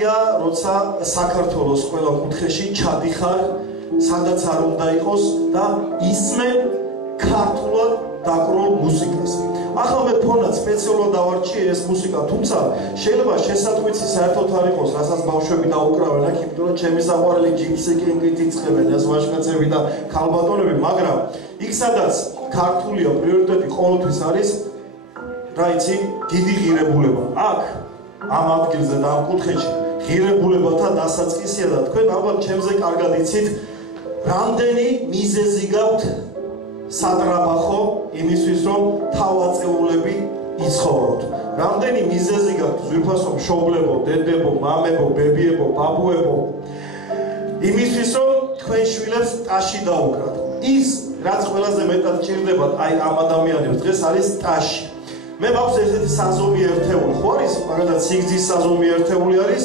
მარტივადია, როცა საქართველოს ყველა კუთხეში ჩადიხარ, სადაც არ უნდა იყოს და ისმენ ქართულად დაკრულ მუსიკას. ახლა მე ფონად სპეციალურად დავარჩიე ეს მუსიკა, თუმცა შეიძლება შესაძვიცი საერთოდ არ იყოს, რასაც ბავშვები დაუკრავენ აქ, იმიტომ რომ ჩემი საყვარელი ჯიპსი კინგით იწყებენ ეს ვაჟკაცები და ქალბატონები, მაგრამ იქ სადაც ქართულია პრიორიტეტი ყოველთვის არის, რა იცი, დიდი ღირებულება. აქ ამ ადგილზე და ამ კუთხეში ღირებულებათა დასაწყისია და თქვენ ალბათ ჩემზე კარგად იცით, რამდენი მიზეზი გაქვთ სატრაბახო იმისთვის რომ თავაწეულები იცხოვროთ. რამდენი მიზეზი გაქვთ ძვირფასო მშობლებო, დედებო, მამებო, ბებიებო, ბაბუებო იმისთვის რომ თქვენ შვილებს ტაში დაუკრათ. ის რაც ყველაზე მეტად ჭირდებათ აი ამ ადამიანებს დღეს არის ტაში. მე მაქვს ესეთი საზომი ერთეული ხო არის? მაგალითად სიგრძის საზომი ერთეული არის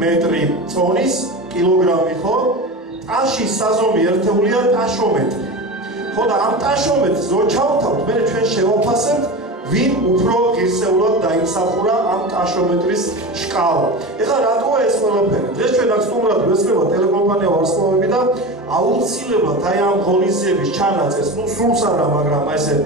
მეტრი წონის კილოგრამი ხო? ტაშის საზომი ერთეულია ტაშომეტრი. ხო და ამ ტაშომეტრს რო ჩავთავთ, მე ჩვენ შევაფასებთ, ვინ უფრო ღირსეულად დაიმსახურა ამ ტაშომეტრის შკალა. ეხლა რატოა ეს ყველაფერი? დღეს ჩვენ აქ სტუმრად ვესწრებათ ტელეკომპანია ვარსკვლავები და აუცილებლად აი ამ ღონისძიების ჩანაწერს, ნუ სულს არა, მაგრამ ესე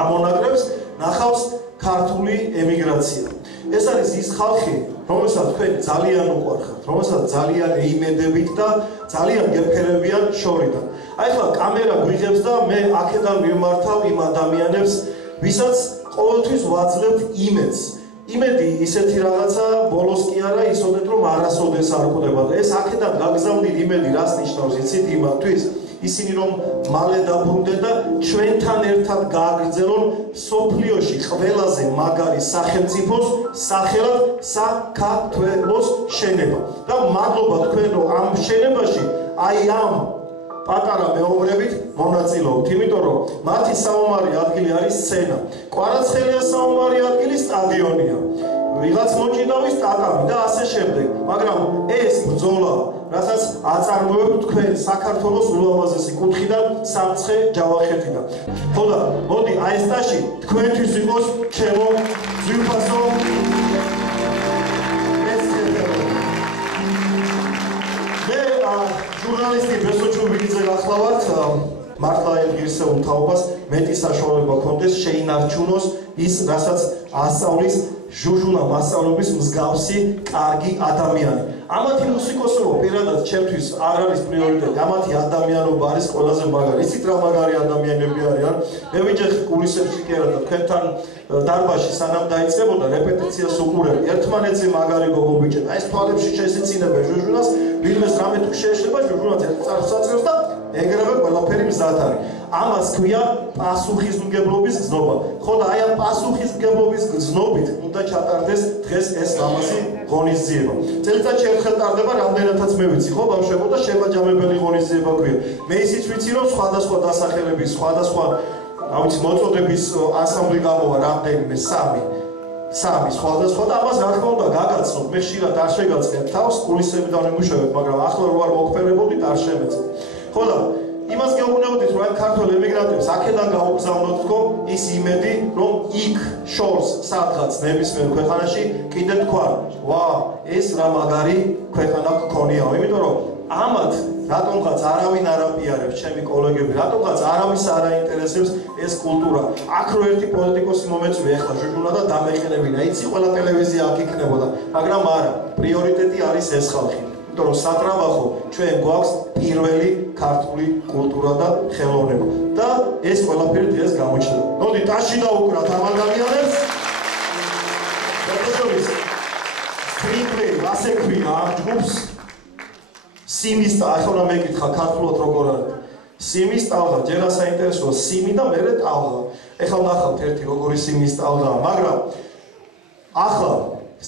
ამონაკრებს ნახავს ქართული ემიგრაცია. ეს არის ის ხალხი, რომელსაც თქვენ ძალიან უყვარხართ, რომელსაც ძალიან ეიმედებით და ძალიან გეფერებიან შორიდან. აი ხლა კამერა გვიღებს და მე აქედან მიმართავ იმ ადამიანებს, ვისაც ყოველთვის ვაძლევთ იმედს. იმედი ისეთი რაღაცა ბოლოს კი არა ისოდეთ რომ არასოდეს არ კვდება და ეს აქედან გაგზავნილ იმედი რას ნიშნავს იცით იმათთვის ისინი რომ მალე დაბრუნდნენ და ჩვენთან ერთად გააგრძელონ სოფლიოში ყველაზე მაგარი სახელმწიფოს სახელად საქართველოს შენება და მადლობა თქვენ რომ ამ შენებაში აი ამ პატარა მეომრებით მონაწილეობთ, იმიტომ რომ მათი საომარი ადგილი არის სცენა. კვარაცხელია საომარი ადგილი სტადიონია. ვიღაც მოჭიდავის ტატამი და ასე შემდეგ. მაგრამ ეს ბრძოლა, რასაც აწარმოებთ თქვენ საქართველოს ულამაზესი კუთხიდან, სამცხე ჯავახეთიდან. ხო და მოდი აი ეს ტაში თქვენთვის იყოს ჩემო ძვირფასო ჟურნალისტი ბესო ჩუბინიძე გახლავართ, მართლა ერთ ღირსეულ თაობას მეტი საშუალება ჰქონდეს შეინარჩუნოს ის, რასაც ასწავლის ჟუჟუნა მასწავლების მსგავსი კარგი ადამიანი. ამათი მუსიკოსობა პირადად ჩემთვის არ არის პრიორიტეტი, ამათი ადამიანობა არის ყველაზე მაგარი. იცით რა მაგარი ადამიანები არიან? მე ვიჯეხ კულისებში კი არა და თქვენთან დარბაზში სანამ დაიწყებოდა რეპეტიციას უყურებ. ერთმანეთზე მაგარი გოგობიჭები. აი ეს თვალებში შეესეცინებენ ჟუჟუნას, ვინმეს რამე თუ შეეშება ჟუჟუნას წარსაწევს და ეგრევე ყველაფერი მზად არის. ამას ქვია პასუხისმგებლობის გზნობა. ხო და აი ამ პასუხისმგებლობის გზნობით უნდა ჩატარდეს დღეს ეს ლამაზი ღონისძიება. წელიწადში ერთხელ ტარდება, რამდენადაც მე ვიცი, ხო ბავშვებო და შემაჯამებელი ღონისძიება ქვია. მე ისიც ვიცი, რომ სხვადასხვა დასახელების, სხვადასხვა ავიცი მოწოდების ანსამბლი გამოვა რამდენიმე სამი სხვადასხვა და ამას რა თქმა უნდა გაგაცნობ. მე ხშირად არ შეგაწყებ თავს, კულისებიდან ვიმუშავებ, მაგრამ ახლა რო არ მოგფერებოდით არ შემეწევ. ხო და იმას გეუბნებოდით, რომ აი ქართველ ემიგრანტებს აქედან გაუგზავნოთ თქო ის იმედი, რომ იქ შორს სადღაც ნებისმიერ ქვეყანაში კიდე თქვა, ვა, ეს რა მაგარი ქვეყანა გქონიაო, იმიტომ რომ ამათ რატომღაც არავინ არ აპირებს ჩემი კოლეგები, რატომღაც არავის არ აინტერესებს ეს კულტურა. აქ რო ერთი პოლიტიკოსი მომეწვია ახლა ჟუჟუნა და დამეყენებინა, იცი ყველა ტელევიზია აქ იქნებოდა, მაგრამ არა, პრიორიტეტი არის ეს ხალხი. იმიტომ რომ სატრაბახო ჩვენ გვაქვს პირველი ქართული კულტურა და ხელოვნება და ეს ყველაფერი დღეს გამოჩნდა. მოდი ტაში დაუკრათ ამ ადამიანებს. დაკავშირების სტრიპლი ასე ქვია ამ ჯგუფს სიმის ახლა მეკითხა ქართულად როგორ არის. სიმის ტალღა, ჯერ საინტერესოა სიმი და მერე ტალღა. ეხლა ნახავთ ერთი როგორი სიმის ტალღაა, მაგრამ ახლა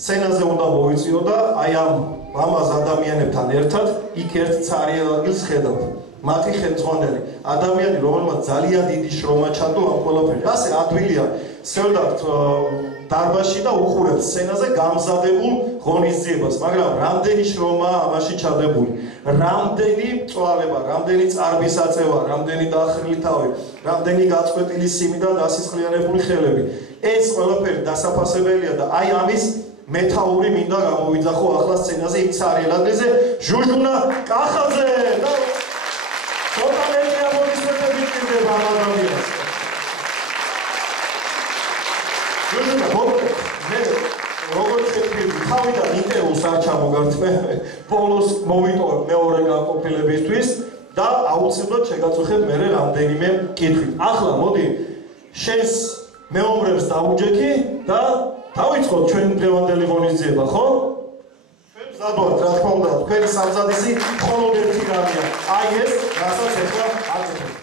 სცენაზე უნდა მოვიწიო და აი ამ ლამაზ ადამიანებთან ერთად იქ ერთ ცარიელ ადგილს ხედავთ. მათი ხელმძღვანელი ადამიანი, რომელმაც ძალიან დიდი შრომა ჩადო ამ ყველაფერში. ასე ადვილია სევდათ დარბაზში და უყურებთ სცენაზე გამზადებულ ღონისძიებას, მაგრამ რამდენი შრომაა ამაში ჩადებული, რამდენი წვალება, რამდენი წარბის აწევა, რამდენი დახრილი თავი, რამდენი გაწყვეტილი სიმი და დასისხლიანებული ხელები. ეს ყველაფერი დასაფასებელია და აი ამის მეთაური მინდა გამოვიძახო ახლა სცენაზე იქ არიან ადგილზე ჟუჟუნა კახაძე და ცოტა მეტი აპლოდისმენტები გჭირდება ამ ადამიანს. ჟუჟუნა მე როგორც შევხვდი თავიდან ინტერვიუს არ ჩამოგართმე ბოლოს მოვიტოვებ მეორე განყოფილებისთვის და აუცილებლად შეგაწუხებ მე რამდენიმე კითხვით. ახლა მოდი შენს მეომრებს დაუჯექი და დავიწყოთ ჩვენ დღევანდელი ღონისძიება, ხო? ჩვენ მზად ვართ, რა თქმა უნდა, თქვენი სამზადისი მხოლოდ ერთი რამეა. აი ეს, რასაც ახლა აკეთებ.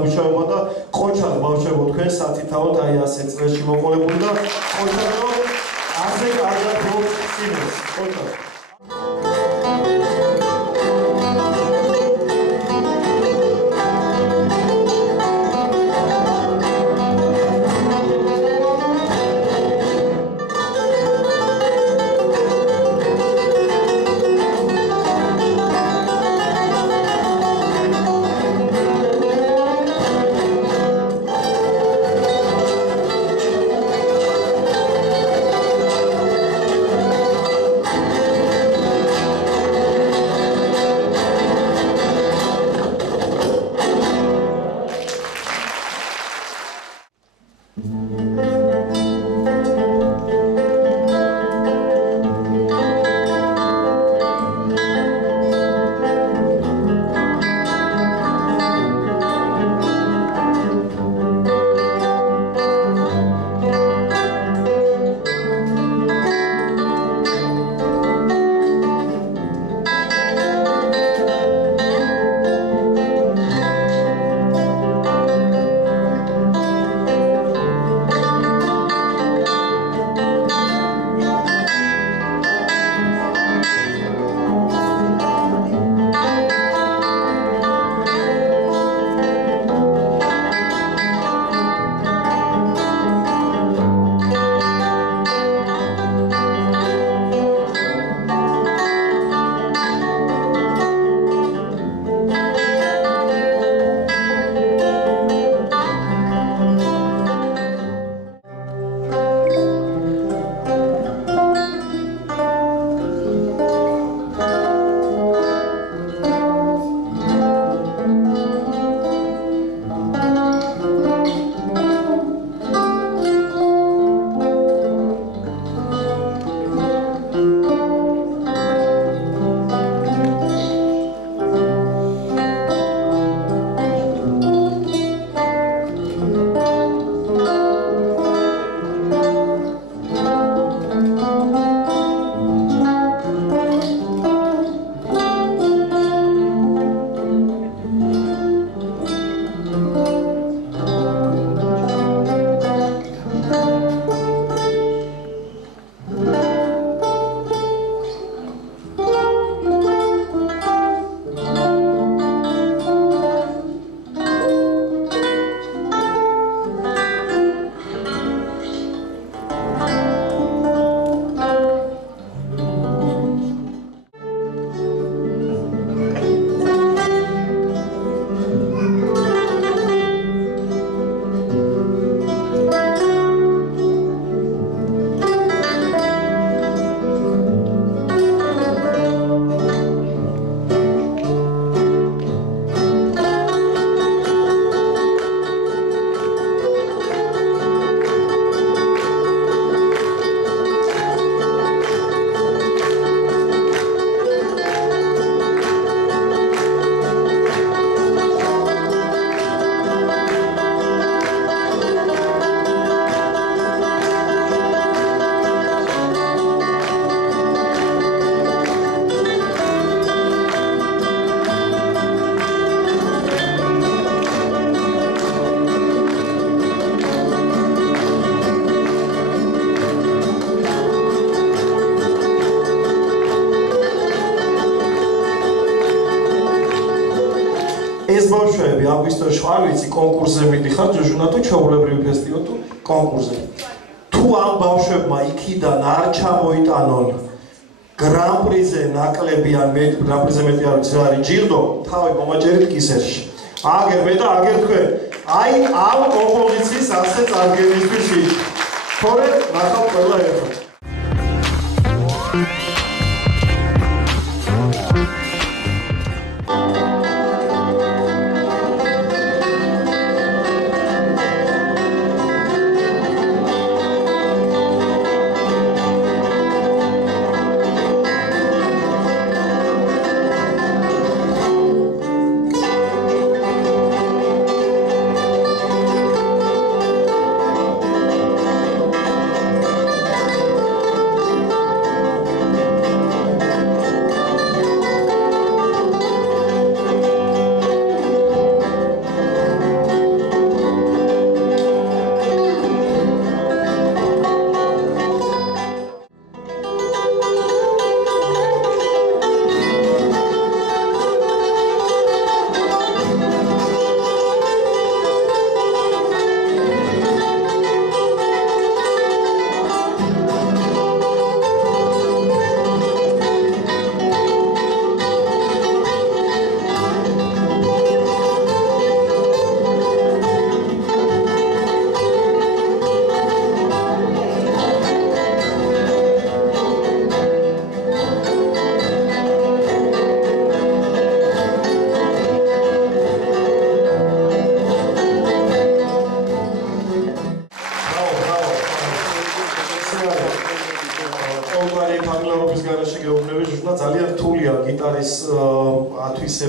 დამუშავება და ყოჩად ბავშვებო თქვენ სათითაოდ აი ასე წრეში მოყოლებული და ყოჩად რომ ასე კარგად მოგწინოს ყოჩად ეს ბავშვები აგვისტოში არ ვიცი კონკურსზე მიდიხარ ჯოჟუნა თუ ჩვეულებრივი ფესტივალ თუ კონკურსზე თუ ამ ბავშვებმა იქიდან არ ჩამოიტანონ გრან-პრიზე ნაკლები ან გრან-პრიზე მეტი არ ვიცი რა არის ჯილდო თავი მომაჯერით კისერში აგერ მე და აგერ თქვენ აი ამ კომპოზიციის ასე წარგებისთვის თორე ნახავ ყველა ერთად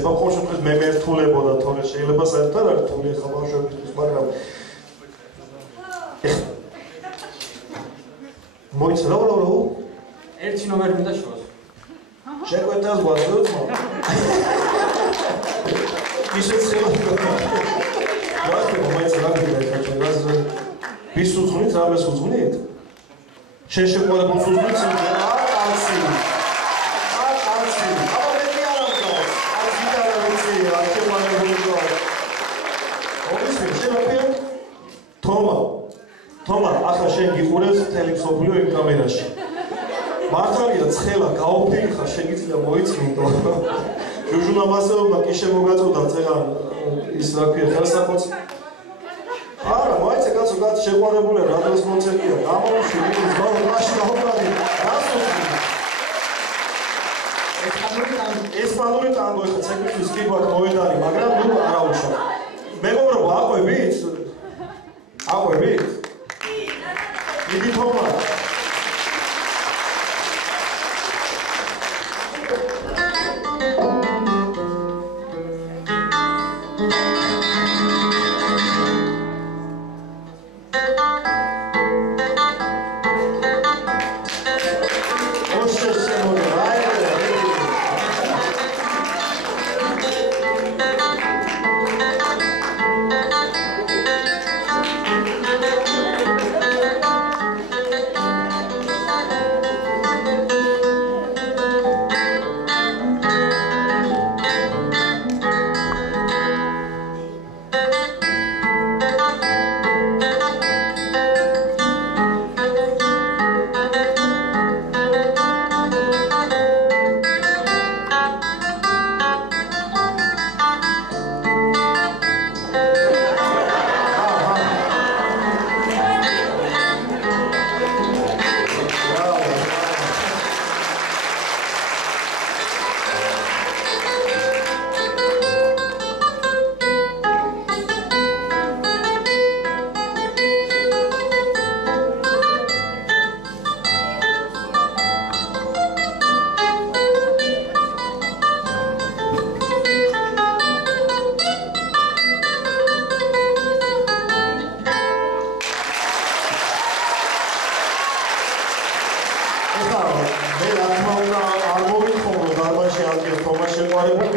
იცება, ყოველ შემთხვევაში მე მერტულებოდა თორე შეიძლება საერთოდ არ რთული ახლა ბავშვებისთვის, მაგრამ მოიცა რა ერთი ნომერი მინდა შევას. შეკვეთას გვაძლევთ მო. ისეც ხელა. ვასწავლო მაინც რა გიქნა რა ვის უძღვნით რამეს უძღვნით? შენ შეყვარებულს უძღვნით კაცი. აბა მე კი არ ამბობ. არ ვიტარა ვიცი, არ შეყვარებული ვარ. ორის შეიძლება თომა, ახლა შენ გიყურებს მთელი მსოფლიო იმ კამერაში. მართალია ცხელა გაოფილი ხარ, შეგიძლია მოიწმინდო. ჟუჟუნა მასეულმა კი შემოგაწოდა წეღან ის რა ქვია ხელსაყოც. არა, მოიცა კაცო კაცი შეყვარებული რა დროს კონცერტია. გამოვში ის ბავშვი გაუბრალი. ესპანური ტანგო ხა ცეკვის კი გვაქვს მოედანი, მაგრამ ნუ არა უშავ. მეგობრებო, აყვებით? დიდი თომა.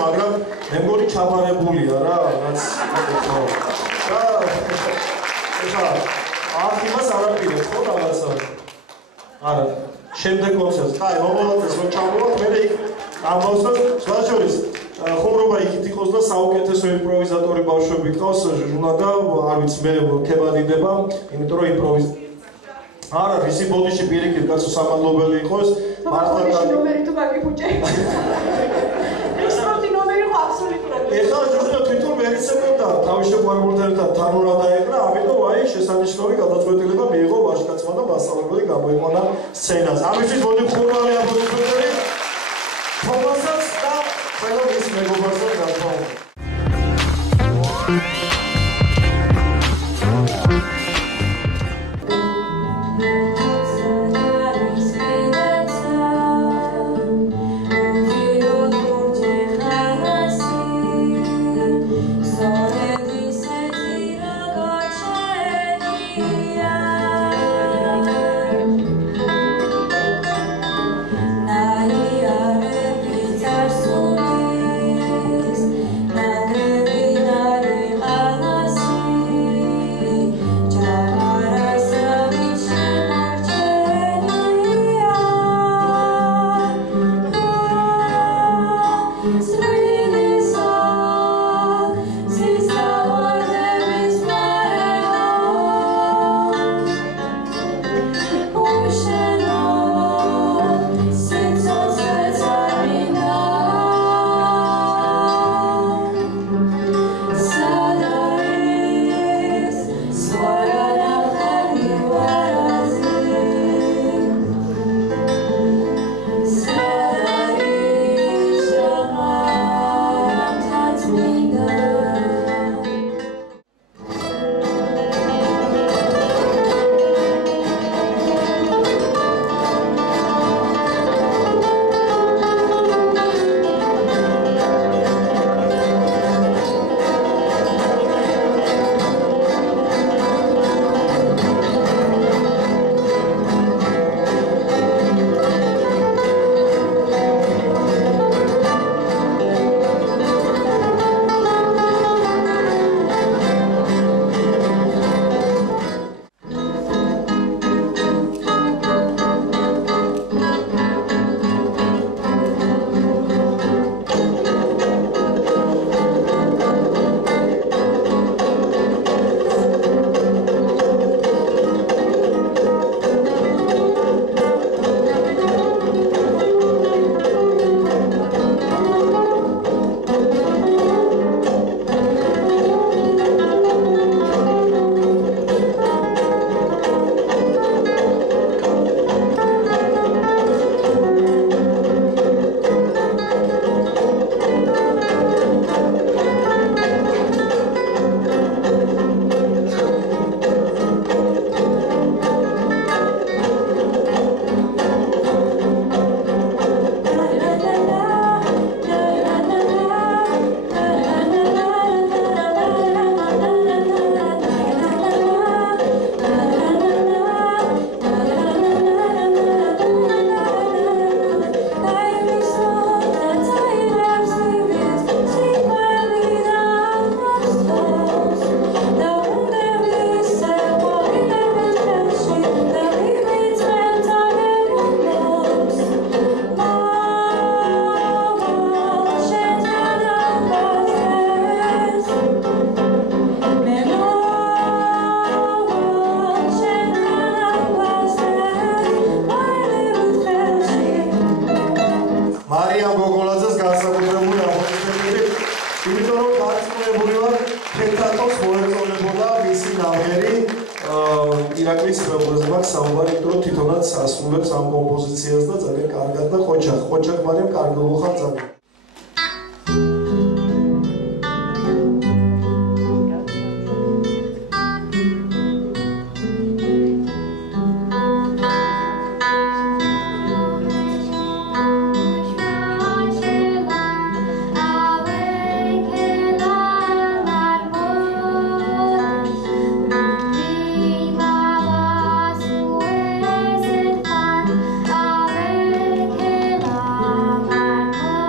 მაგრამ მე მგონი ჩაბარებულია რა, რაც ხო. და ეხლა აქ იმას არ აპირებს ხო რაღაცა. არა, შემდეგ კონცერტს, ხაი, მომავალს რო ჩამოვართ, მე იქ ამბავსას სხვაშორის ხუმრობა იქით იყოს და საუკეთესო იმპროვიზატორი ბავშვები ყავს, ჟურნა და არ ვიცი მე ქებადიდება, იმიტომ რომ იმპროვიზ არა, ისი ბოდიში პირიქით კაცო სამადლობელი იყოს, მართლა ნომერი თუ გაგიფუჭე. ეხლა ჯუჯა თვითონ მერიცებდა თავის შეყვარებულთან ერთად თანურა დაეკრა, ამიტომ აი შესანიშნავი გადაწყვეტილება მიიღო ვაჟკაცმა და მასწავლებელი გამოიყვანა სცენაზე. ამისთვის მოდი ხურმალი აპლოდისმენტები თომასაც და ყველა მის მეგობარსაც გათხოვოთ. Nari გახსოვს მოეწონებოდა მისი ნამღერი ირაკლის მეუღლეზე მაქვს საუბარი, იმიტომ რომ თვითონაც ასრულებს ამ კომპოზიციას და ძალიან კარგად და ყოჩახ მარიამ კარგი მოხარ ძალიან.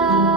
Oh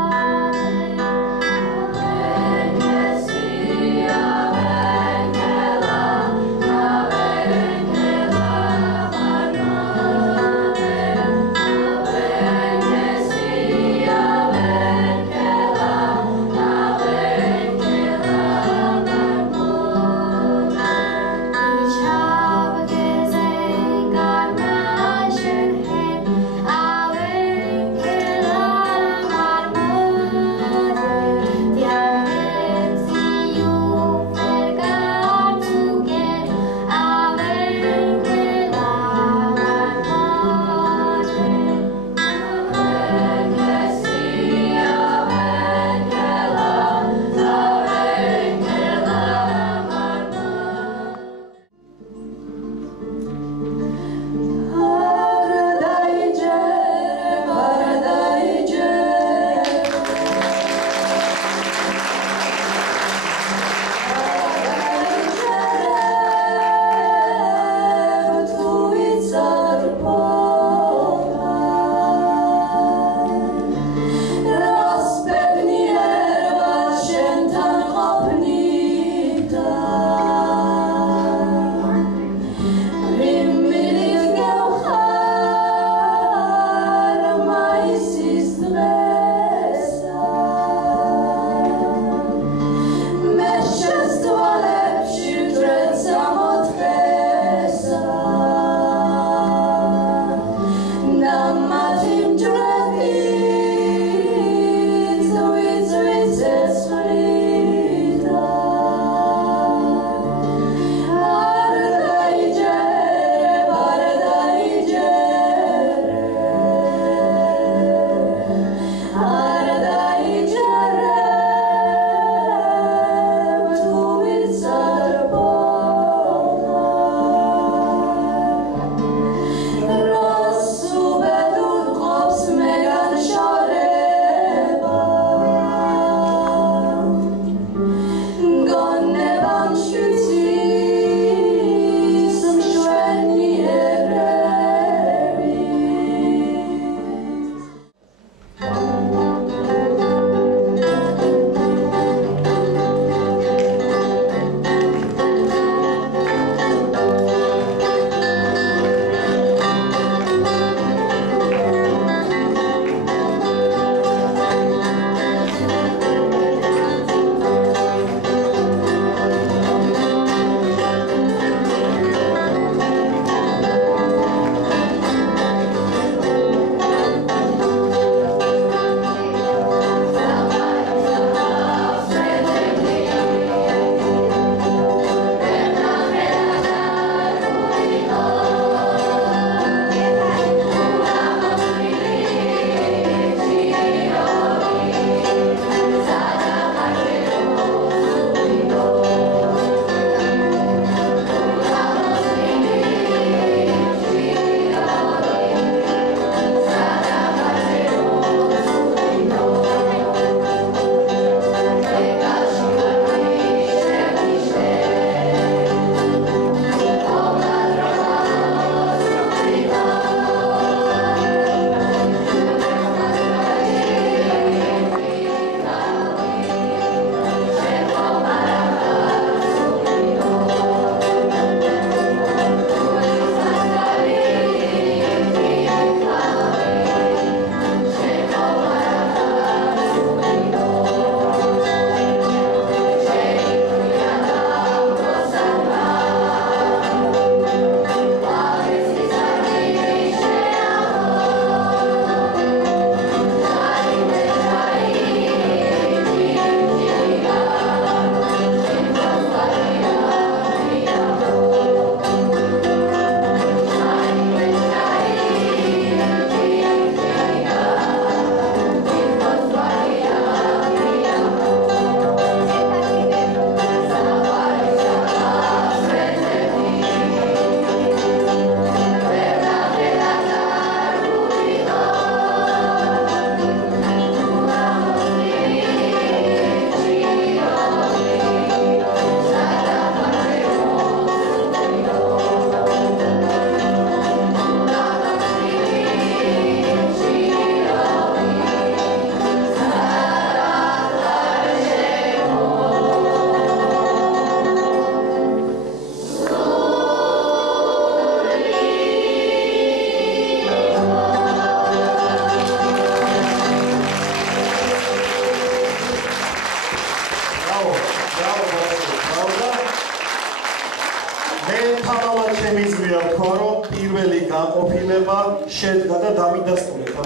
მინდა თქვა, რომ პირველი განყოფილება შედგა და დამიდასტურეთ.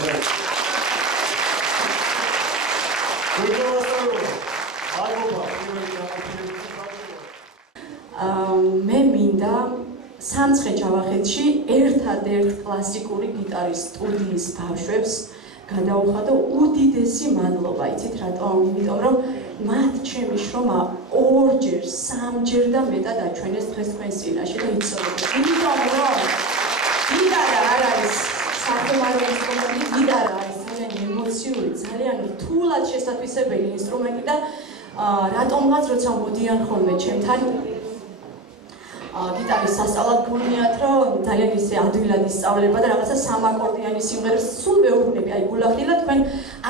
მე მინდა სამცხე ჯავახეთში ერთადერთ კლასიკური გიტარის სტუდიის ბავშვებს გადაუხადო უდიდესი მადლობა. იცით რატომ? იმიტომ რომ მათ ჩემი შრომა ორჯერ, სამჯერ და მეტად აჩვენეს დღეს თქვენს წინაშე და იცოდნენ. იმიტომ რომ გიტარა არ არის სახუმარო ინსტრუმენტი, გიტარა არის ძალიან ემოციური, ძალიან რთულად შესატვისებელი ინსტრუმენტი და რატომღაც როცა მოდიან ხოლმე ჩემთან გიტარის სასწავლად გქონიათ, რომ ძალიან ისე ადვილად ისწავლება და რაღაცა სამაკორდიანი სიმღერებს სულ ვეუბნები. აი გულახდილა თქვენ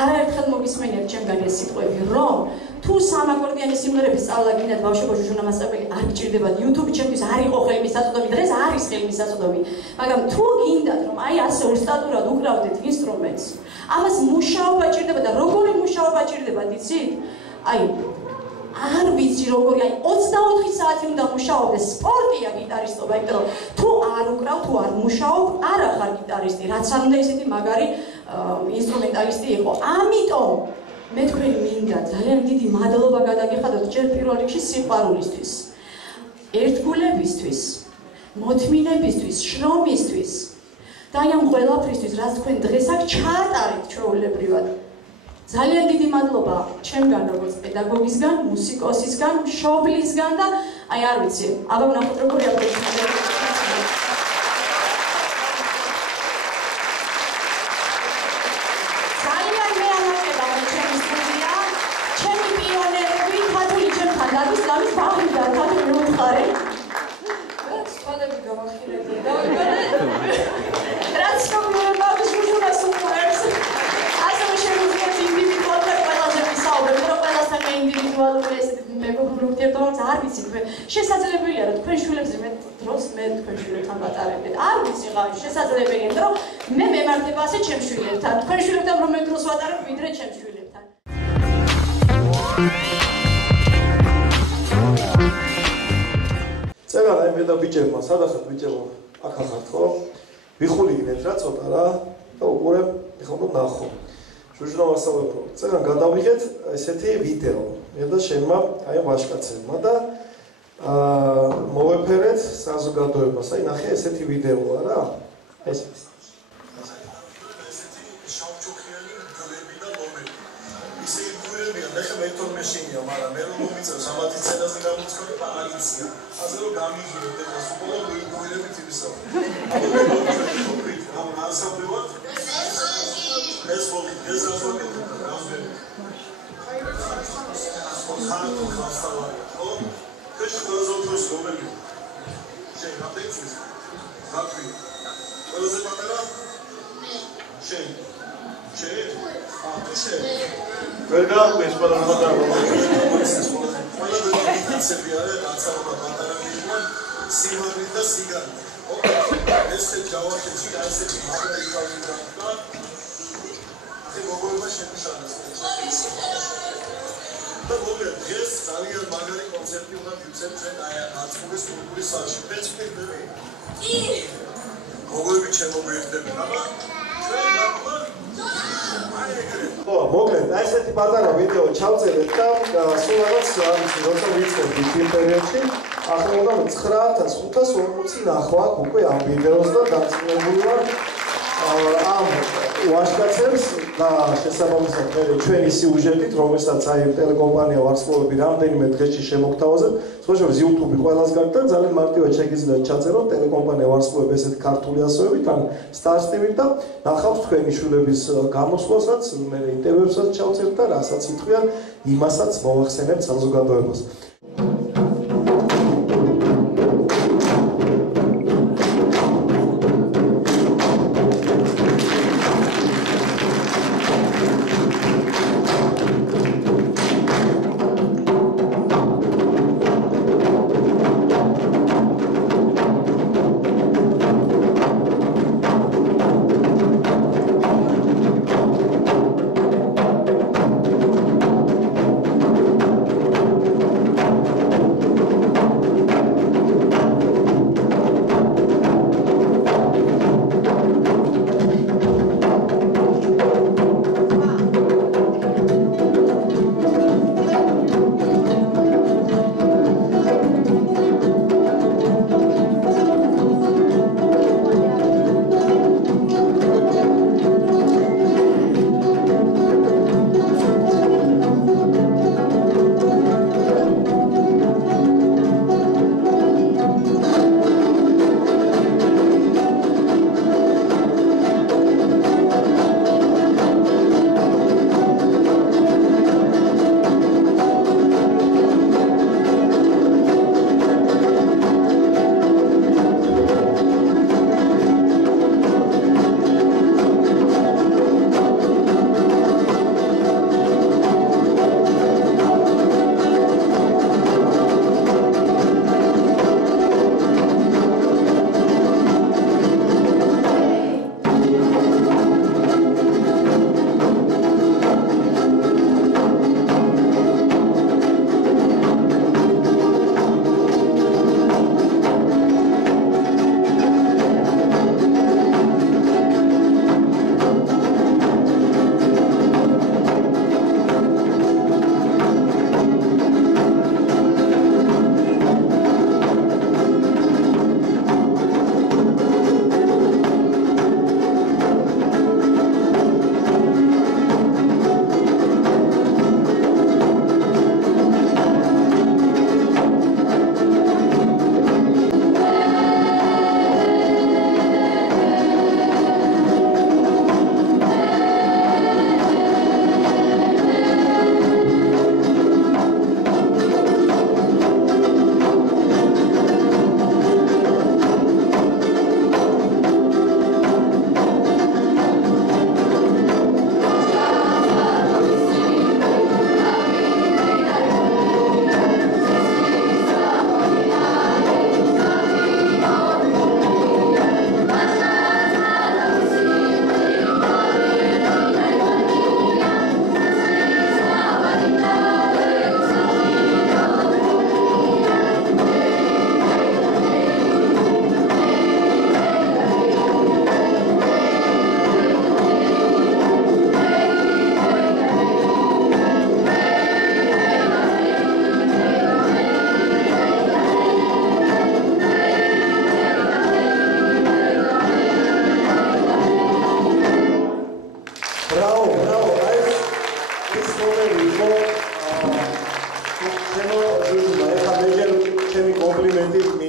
არაერთხელ მოგისმენიათ ჩემგან ეს სიტყვები, რომ თუ სამაკორდიანი სიმღერების სწავლა გინდათ ბავშვებო ჟურნალისტები არ გჭირდებათ YouTube-ი ჩემთვის არ იყო ხელმისაწვდომი, დღეს არის ხელმისაწვდომი. მაგრამ თუ გინდათ რომ აი ასე ოსტატურად უკრავდეთ ინსტრუმენტს, ამას მუშაობა ჭირდება და როგორი მუშაობა ჭირდება, იცით? აი არ ვიცი როგორი, აი 24 საათი უნდა მუშაობდეს, სპორტია გიტარისტობა, იმიტომ რომ თუ არ უკრავ, თუ არ მუშაობ, არ ახარ გიტარისტი, რაც არ უნდა ისეთი მაგარი ინსტრუმენტალისტი იყო. ამიტომ მე თქვენ მინდა ძალიან დიდი მადლობა გადაგიხადოთ ჯერ პირველ რიგში სიყვარულისთვის, ერთგულებისთვის, მოთმინებისთვის, შრომისთვის და ამ ყველაფრისთვის, რაც თქვენ დღეს აქ ჩაატარეთ ჩვეულებრივად. ძალიან დიდი მადლობა ჩემგან როგორც პედაგოგისგან, მუსიკოსისგან, მშობლისგან და აი არ ვიცი, აბა ვნახოთ როგორი აპლოდისმენტები. ძალიან მეანახება ჩემი სტუდია, ჩემი პიონერები, ქართული ჩემთან დადის, ამის ბაღიდან, ქართული მოთხარი. რაც სხვადები გავახილები და რაც როგორი ბაღის ჟურნალს უყურებს. ინდივიდუალური ესეთი მეგობრული ურთიერთობაც არ ვიცი თქვენ შესაძლებელია რომ თქვენ შვილებზე მე დროს მე თქვენ შვილებთან ვატარებდეთ არ ვიცი რა შესაძლებელია რომ მე მემართება ასე ჩემ შვილებთან თქვენ შვილებთან რომ მე დროს ვატარებ ვიდრე ჩემ შვილებთან წერა აი მე და ბიჭებმა სადახარ ბიჭებო აქ ახართ ხო ვიხულიგნეთ რა ცოტა რა და უყურებ ეხლა უნდა ნახო ჟურნალისტებო წერან გადავიღეთ ესეთი ვიდეო მე და შენმა აი ვაშკაცებმა და მოვეფერეთ საზოგადოებას აი ნახე ესეთი ვიდეოა რა ეს შავჩუქიანი გლები და მომენტი ისე გულებია ნახე მე თორმე შენია მაგრამ მე რომ მომიწევს ამათი ცედაზე გამოცხადება არ იცია ასე რომ გამიგიოთ და სულ გულებით იმისა ამ ასაბლებად ეს მოდი ეს ასოგი ხალხო ხასტავარი ხო? ეს ყველაზე უფრო გომები. შენ გაფეცის. გაფრი. ყველაზე პატარა? შენ. შენ? თუ შენ. ვერ გააკვეს პატარა. ყველა ისეთი არის, რაც არა პატარა გიჟმა, სიმაღლე და სიგარი. ეს ჯავახეთში ასეთი მაგარი გავიდა და მოგოება შეფიშანეს. და მოგეთ დღეს ძალიან მაგარი კონცერტი უნდა მივცემ ჩვენ აი აწმურის კულტურის სახლში. პეცპირდები? კი. მოგოები შემოგვიერთდებიან, აბა? ხო, მოკლედ, აი ესეთი პატარა ვიდეო ჩავწერეთ და სულაც არ ვიცი, როცა ვიცნობ იმ პერიოდში, ახლა უნდა 9540 ნახვა უკვე ამ ვიდეოს და დაწინებული ვარ ამ ვაშკაცებს და შესაბამისად ჩვენი სიუჟეტით, რომელსაც აი ტელეკომპანია ვარსკვლავები რამდენიმე დღეში შემოგთავაზებს, სხვაშორის YouTube-ი ყველას გაქვს და ძალიან მარტივად შეგიძლიათ ჩაწეროთ ტელეკომპანია ვარსკვლავები ესეთი ქართული ასოებით ან Stars TV-ით და ნახავთ თქვენი შვილების გამოსვლასაც, მე ინტერვიუებსაც ჩავწერთ და რასაც ითქვიან, იმასაც მოვახსენებთ საზოგადოებას.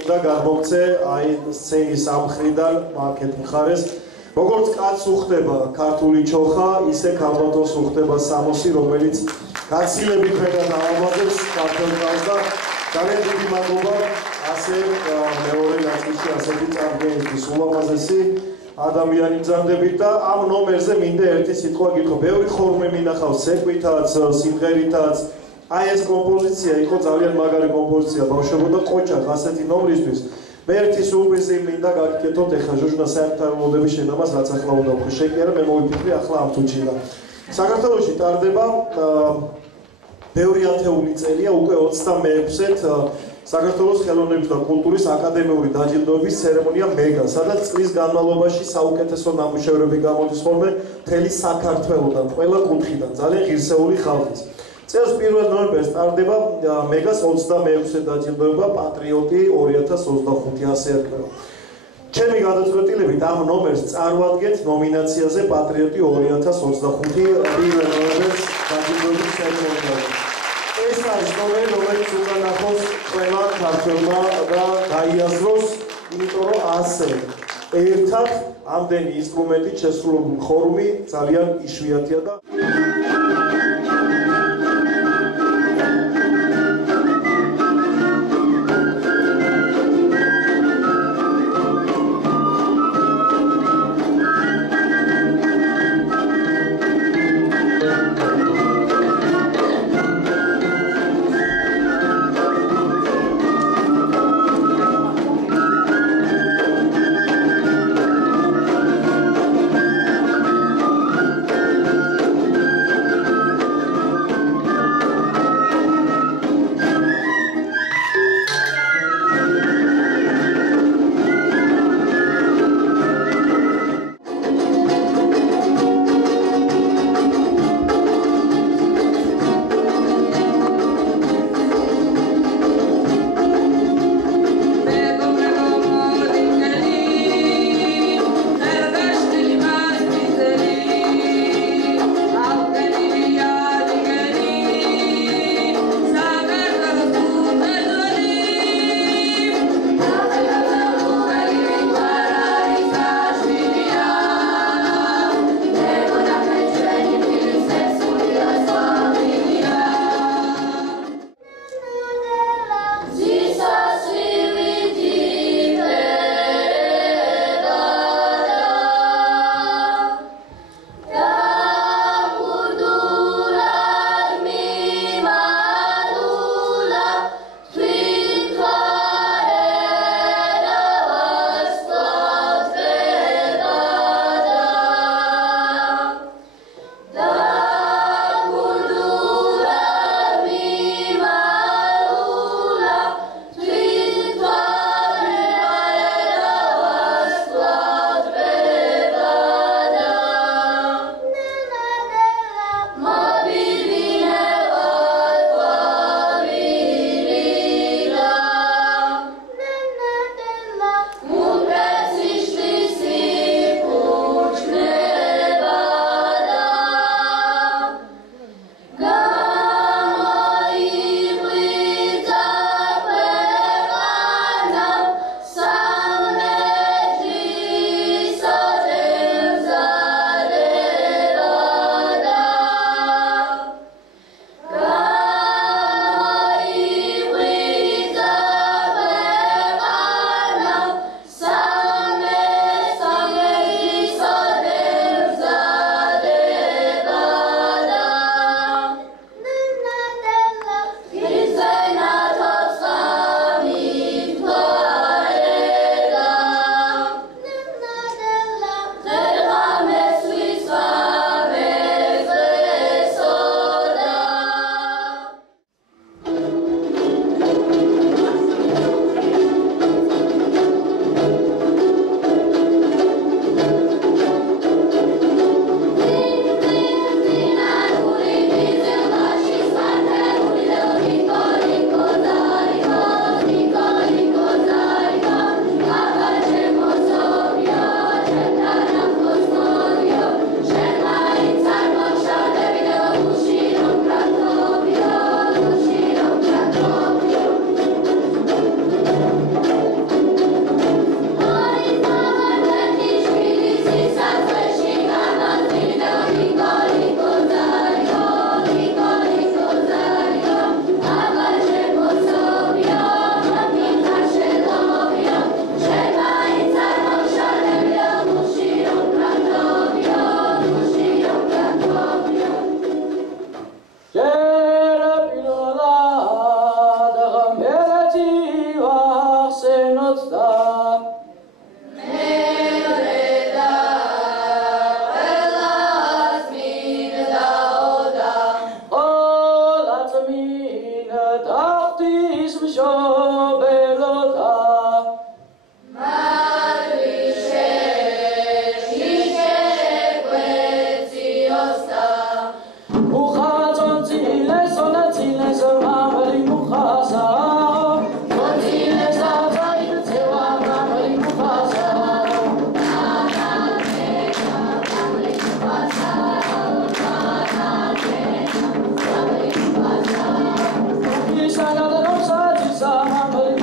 მინდა გამოგცე აი სცენის ამ მხრიდან აქეთ მხარეს როგორც კაცს უხდება ქართული ჩოხა ისე ქალბატონს უხდება სამოსი რომელიც გაცილებით მეტად ავამაძებს ქართულ ხალხს და ძალიან დიდი მადლობა ასე მეორე ნაწილში ასეთი წარდგენისთვის ულამაზესი ადამიანი მზადებით და ამ ნომერზე მინდა ერთი სიტყვა გითხრა. ბევრი ხორმე მინახავს ცეკვითაც, სიმღერითაც. აი ეს კომპოზიცია იყო ძალიან მაგარი კომპოზიცია ბავშვებო და ყოჭახ ასეთი ნომრისთვის. მე ერთი სურპრიზი მინდა გაგიკეთოთ ეხლა ჟოჟნა საერთო მოდების შენამას რაც ახლა უნდა ვქო. შეკერა მე მოვიფიქრე ახლა ამ თუჩი და საქართველოში ტარდება ბევრი ათეული წელია უკვე 26-ეთ საქართველოს ხელოვნების და კულტურის აკადემიური დაჯილდოების ცერემონია მეგა, სადაც წლის განმავლობაში საუკეთესო ნამუშევრები გამოდის ხოლმე მთელი საქართველოდან, ყველა კუთხიდან, ძალიან ღირსეული ხალხის. წელს 1 ნოემბერს ტარდება მეგას 26-ე დაჯილდოება პატრიოტი 2025 ასე ერქვა. ჩემი გადაწყვეტილებით ამ ნომერს წარვადგენთ ნომინაციაზე პატრიოტი 2025 1 ნოემბერს დაჯილდოების ცერემონიაზე. ეს არის ნომერი, რომელიც უნდა ნახოს ყველა ქართველმა და გაიაზროს, იმიტომ რომ ასე ერთად ამდენი ინსტრუმენტით შესრულებული ხორუმი ძალიან იშვიათია და Saga da nossa,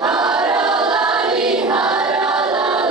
Haralali, haralali.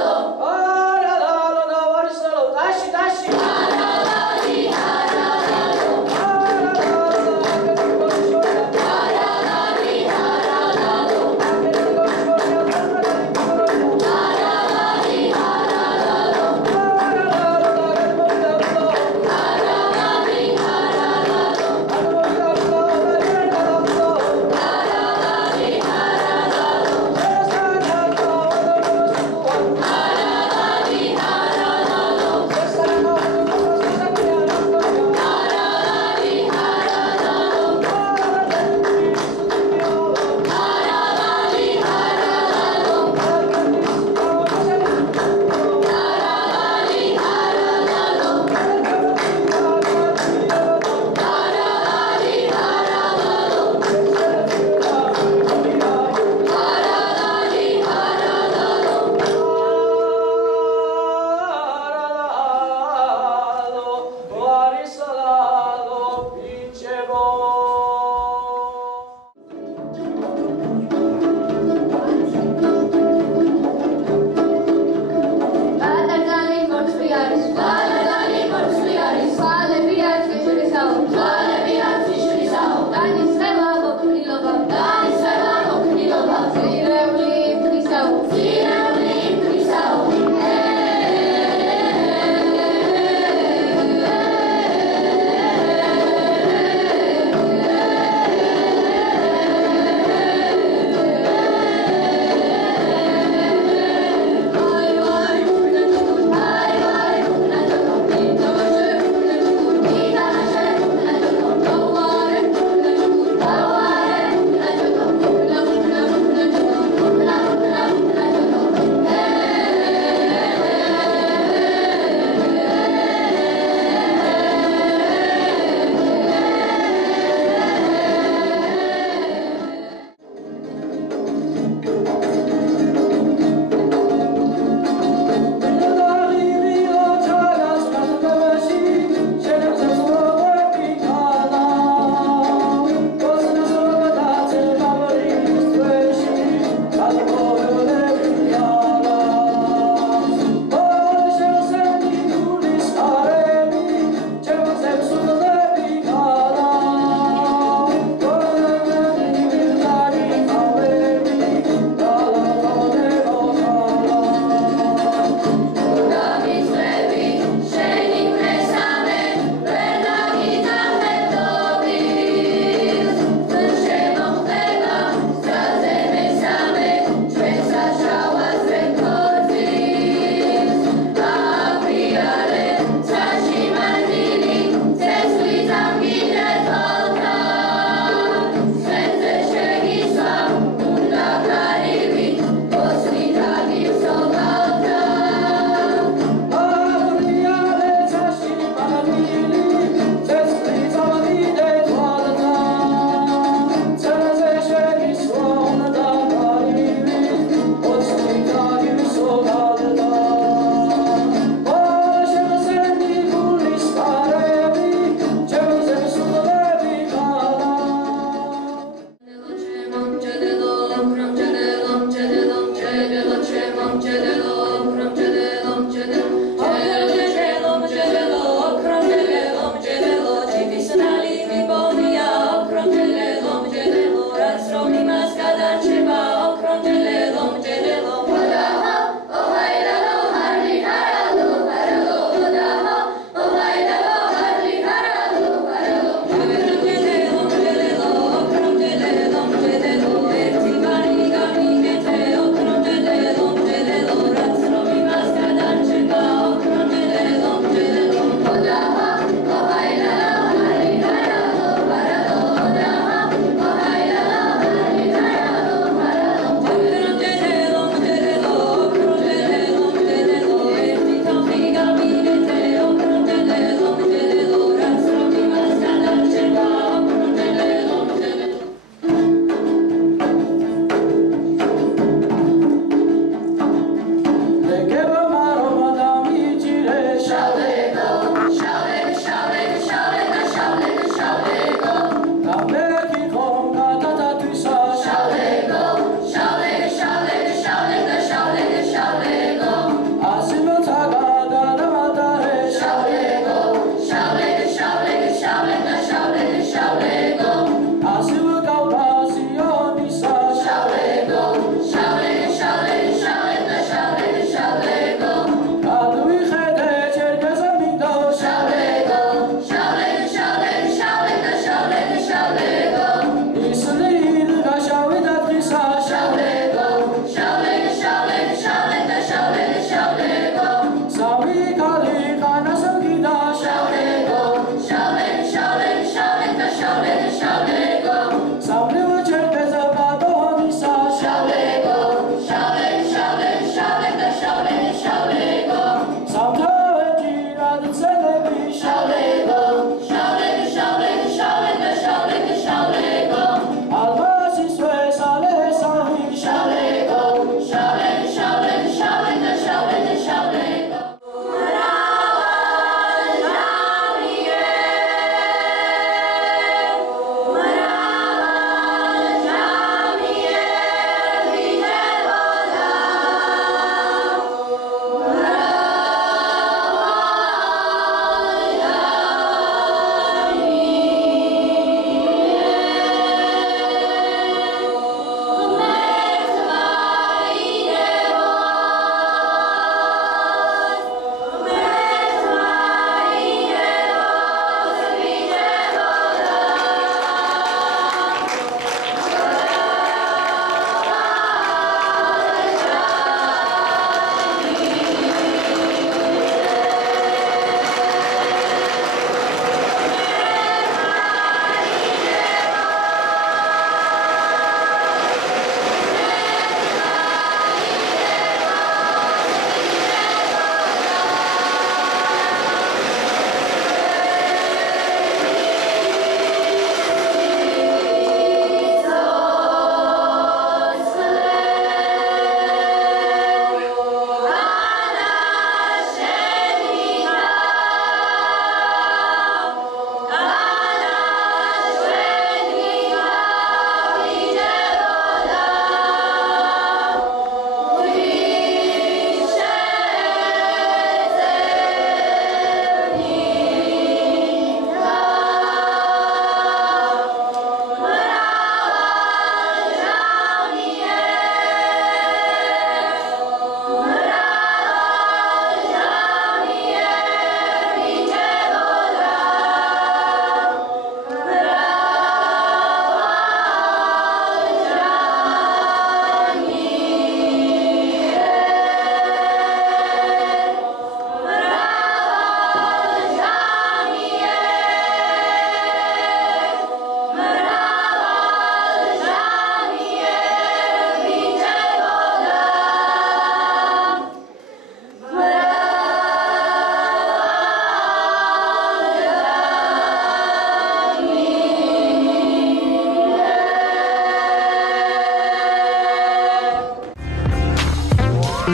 ეს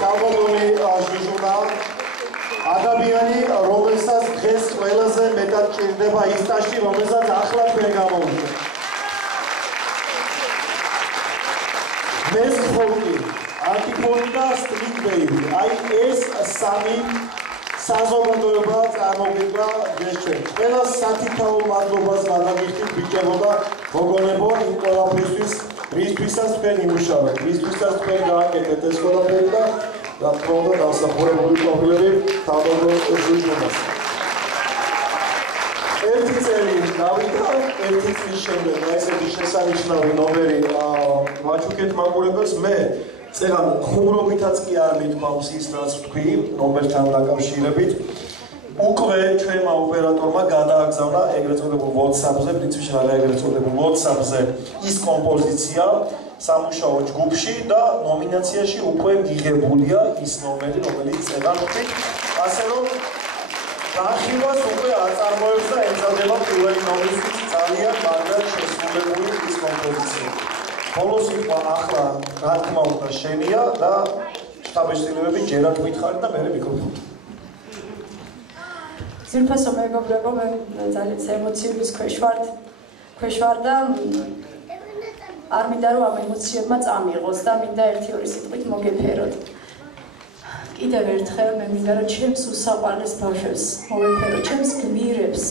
კალბატონი ჟუჟუნა ადამიანი, რომელსაც დღეს ყველაზე მეტად ჭირდება ის ტაში, რომელსაც ახლა თქვენ გამოვიდა. მეს ფოლკი, ანტიფონი და სტრიტ ბეიბი. აი ეს სამი საზოგადოება წარმოგიდგა დღეს ჩვენ. ყველას სათითაო მადლობას გადაგიხდით ბიჭებო და მოგონებო იმ ყველაფერისთვის, რისთვისაც თქვენ იმუშავეთ, რისთვისაც თქვენ გააკეთეთ ეს ყველაფერი და რა თქმა უნდა დამსახურებული ყოფილები თავდადო ჟუჟუნას. ერთი წელი დავიდა, ერთი წლის შემდეგ ესეთი შესანიშნავი ნომერი ვაჩუქეთ მაგურებელს მე წეგან ხუმრობითაც კი არ მithmავს ის რაც თქვი ნომერთან დაკავშირებით. უკვე ჩვენმა ოპერატორმა გადააგზავნა ეგრეთ წოდებულ WhatsApp-ზე, პრინციპში არა ეგრეთ წოდებულ WhatsApp-ზე ის კომპოზიცია სამუშაო ჯგუფში და ნომინაციაში უკვე მიღებულია ის ნომერი, რომელიც წეგან თქვით. ასე რომ განხილვას უკვე აწარმოებს და ემზადება პირველი ნომრისთვის ძალიან კარგად შესრულებული ის კომპოზიცია. ბოლოს იქვა ახლა რა თქმა უნდა შენია და შტაბეშტილოები ჯერად გითხარით და მე მიკროფონი. ძირფასო მეგობრებო, მე ძალიან ემოციების ქვეშ ვარ და არ მინდა რომ ამ ემოციებმა წამიღოს და მინდა ერთი-ორი სიტყვით მოგეფეროთ. კიდევ ერთხელ მე მინდა რომ ჩემს უსაყვარლეს ბავშვებს მოვეფერო, ჩემს გმირებს.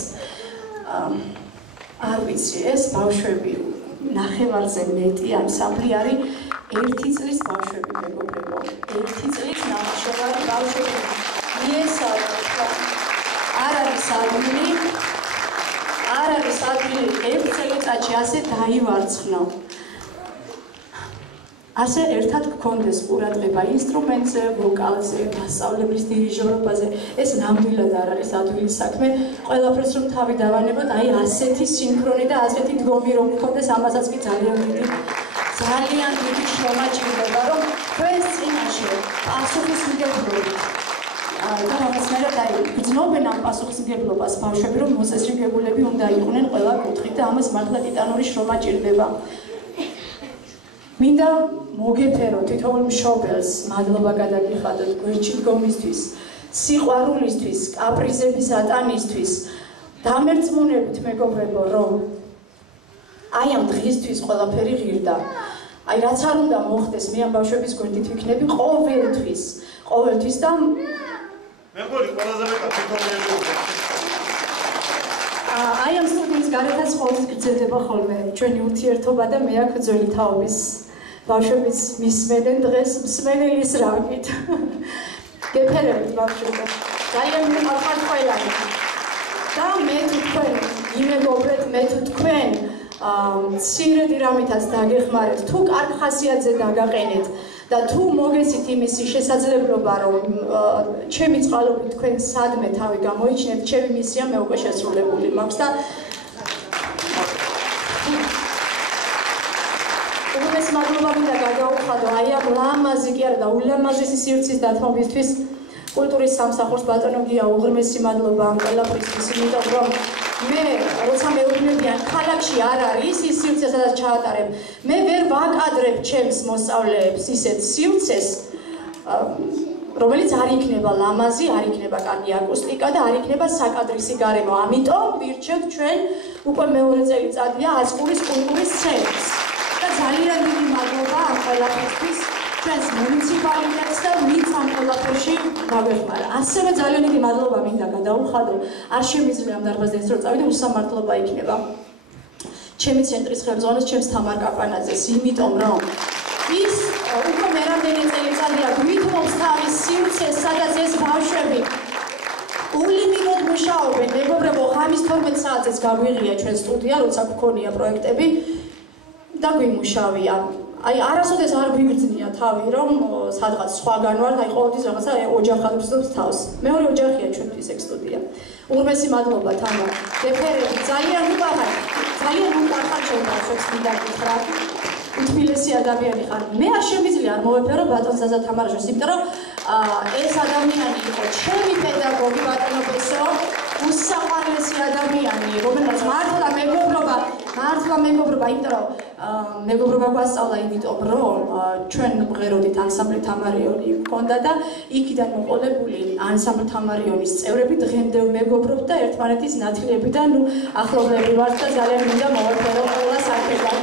არ ვიცი, ეს ბავშვები ნახევარზე მეტი ანსამბლი არის 1 წლის ბავშვები მეგობრებო. 1 წლის ნახევარი ბავშვები. არ არის ადგილი 1 წელიწადში ასე დაივარცხნო. ასე ერთად გქონდეს ყურადღება ინსტრუმენტზე, ვოკალზე, მასწავლებლის დირიჟორობაზე. ეს ნამდვილად არ არის ადვილი საქმე. ყველაფერს რომ თავი დავანებოთ, აი ასეთი სინქრონი და ასეთი დგომი რომ გქონდეს, ამასაც კი ძალიან დიდი შრომა ჭირდება, რომ თქვენს წინაშე პასუხისმგებლობით და რაღაცნაირად აი გრძნობენ ამ პასუხისმგებლობას ბავშვები, რომ მოწესრიგებულები უნდა იყვნენ ყველა კუთხით და ამას მართლა ტიტანური შრომა ჭირდება. მინდა მოგეფერო თითოეულ მშობელს, მადლობა გადაგიხადოთ გვერდში დგომისთვის, სიყვარულისთვის, კაპრიზების ატანისთვის, დამერწმუნებით მეგობრებო, რომ აი ამ დღისთვის ყველაფერი ღირდა. აი რაც არ უნდა მოხდეს, მე ამ ბავშვების გვერდით ვიქნები ყოველთვის და მეგობრებო, ყველაზე მეტად თვითონებია. აი ამ სტუდიის გარეთაც ყოველთვის გრძელდება ხოლმე ჩვენი ურთიერთობა და მე აქ ძველი თაობის ბავშვების მისმენენ დღეს მსმენელის რანგით. გეფერებით ბავშვებო, ძალიან მიყვარხართ ყველანი. და მე თუ თქვენ იმეგობრეთ, მე თუ თქვენ მცირედი რამითაც დაგეხმარეთ, თუ კარგ ხასიათზე დაგაყენეთ და თუ მოგესით იმისი შესაძლებლობა, რომ ჩემი წყალობით თქვენ სადმე თავი გამოიჩინეთ, ჩემი მისია მე უკვე შესრულებული მაქვს და უღრეს მადლობა მინდა გადაუხადო აი ამ ლამაზი კი არა და ულამაზესი სივრცის დათმობისთვის კულტურის სამსახურს ბატონო გია უღრმესი მადლობა ამ ყველაფრისთვის, იმიტომ რომ მე როცა მეუბნებიან ქალაქში არ არის ის სივრცე სადაც ჩაატარებ, მე ვერ ვაკადრებ ჩემს მოსწავლეებს ისეთ სივრცეს, რომელიც არ იქნება ლამაზი, არ იქნება კარგი აკუსტიკა და არ იქნება საკადრისი გარემო. ამიტომ ვირჩევთ ჩვენ უკვე მეორე წელიწადია აწყურის კულტურის ცენტრს. და ძალიან დიდი მადლობა ამ ყველაფერთვის ჩვენს მუნიციპალიტეტს და ვინც ამ ყველაფერში გაგვეხმარა. ასევე ძალიან დიდი მადლობა მინდა გადაუხადო, არ შემიძლია ამ დარბაზზე ეს რო წავიდე, უსამართლობა იქნება. ჩემი ცენტრის ხელმძღვანელს, ჩემს თამარ კაპანაძეს, იმიტომ რომ ის უკვე მე რამდენი წელიწადია გვითხოვს თავის სივრცეს, სადაც ეს ბავშვები ულიმიტოდ მუშაობენ. მეგობრებო, ღამის 12 საათზეც გაგვიღია ჩვენ სტუდია, როცა გქონია პროექტები და გვიმუშავია. აი არასოდეს არ გვიგრძნია თავი, რომ სადღაც სხვაგან ვართ, აი ყოველთვის რაღაცა ოჯახად ვსდობთ თავს. მეორე ოჯახია ჩვენთვის ეგ სტუდია. უღრმესი მადლობა თამარ. გეფერებით, ძალიან უყვარხარ ჩვენ ბავშვებს მინდა გითხრათ. უთბილესი ადამიანი ხარ. მე არ შემიძლია არ მოვეფერო ბატონ ზაზა თამარაშვილს, იმიტომ რომ ეს ადამიანი იყო ჩემი პედაგოგი ბატონო ბესო. უსაყვარლესი ადამიანი, რომელსაც მართლა მეგობრობა, იმიტომ რომ მეგობრობა გვასწავლა იმიტომ რომ ჩვენ მღეროდით ანსამბლი თამარიონი ჰქონდა და იქიდან მოყოლებული ანსამბლი თამარიონის წევრები დღემდე მეგობრობთ და ერთმანეთის ნათლიებიდან ახლობლები ვართ და ძალიან მინდა მოვაფერო ყველა საკითხი.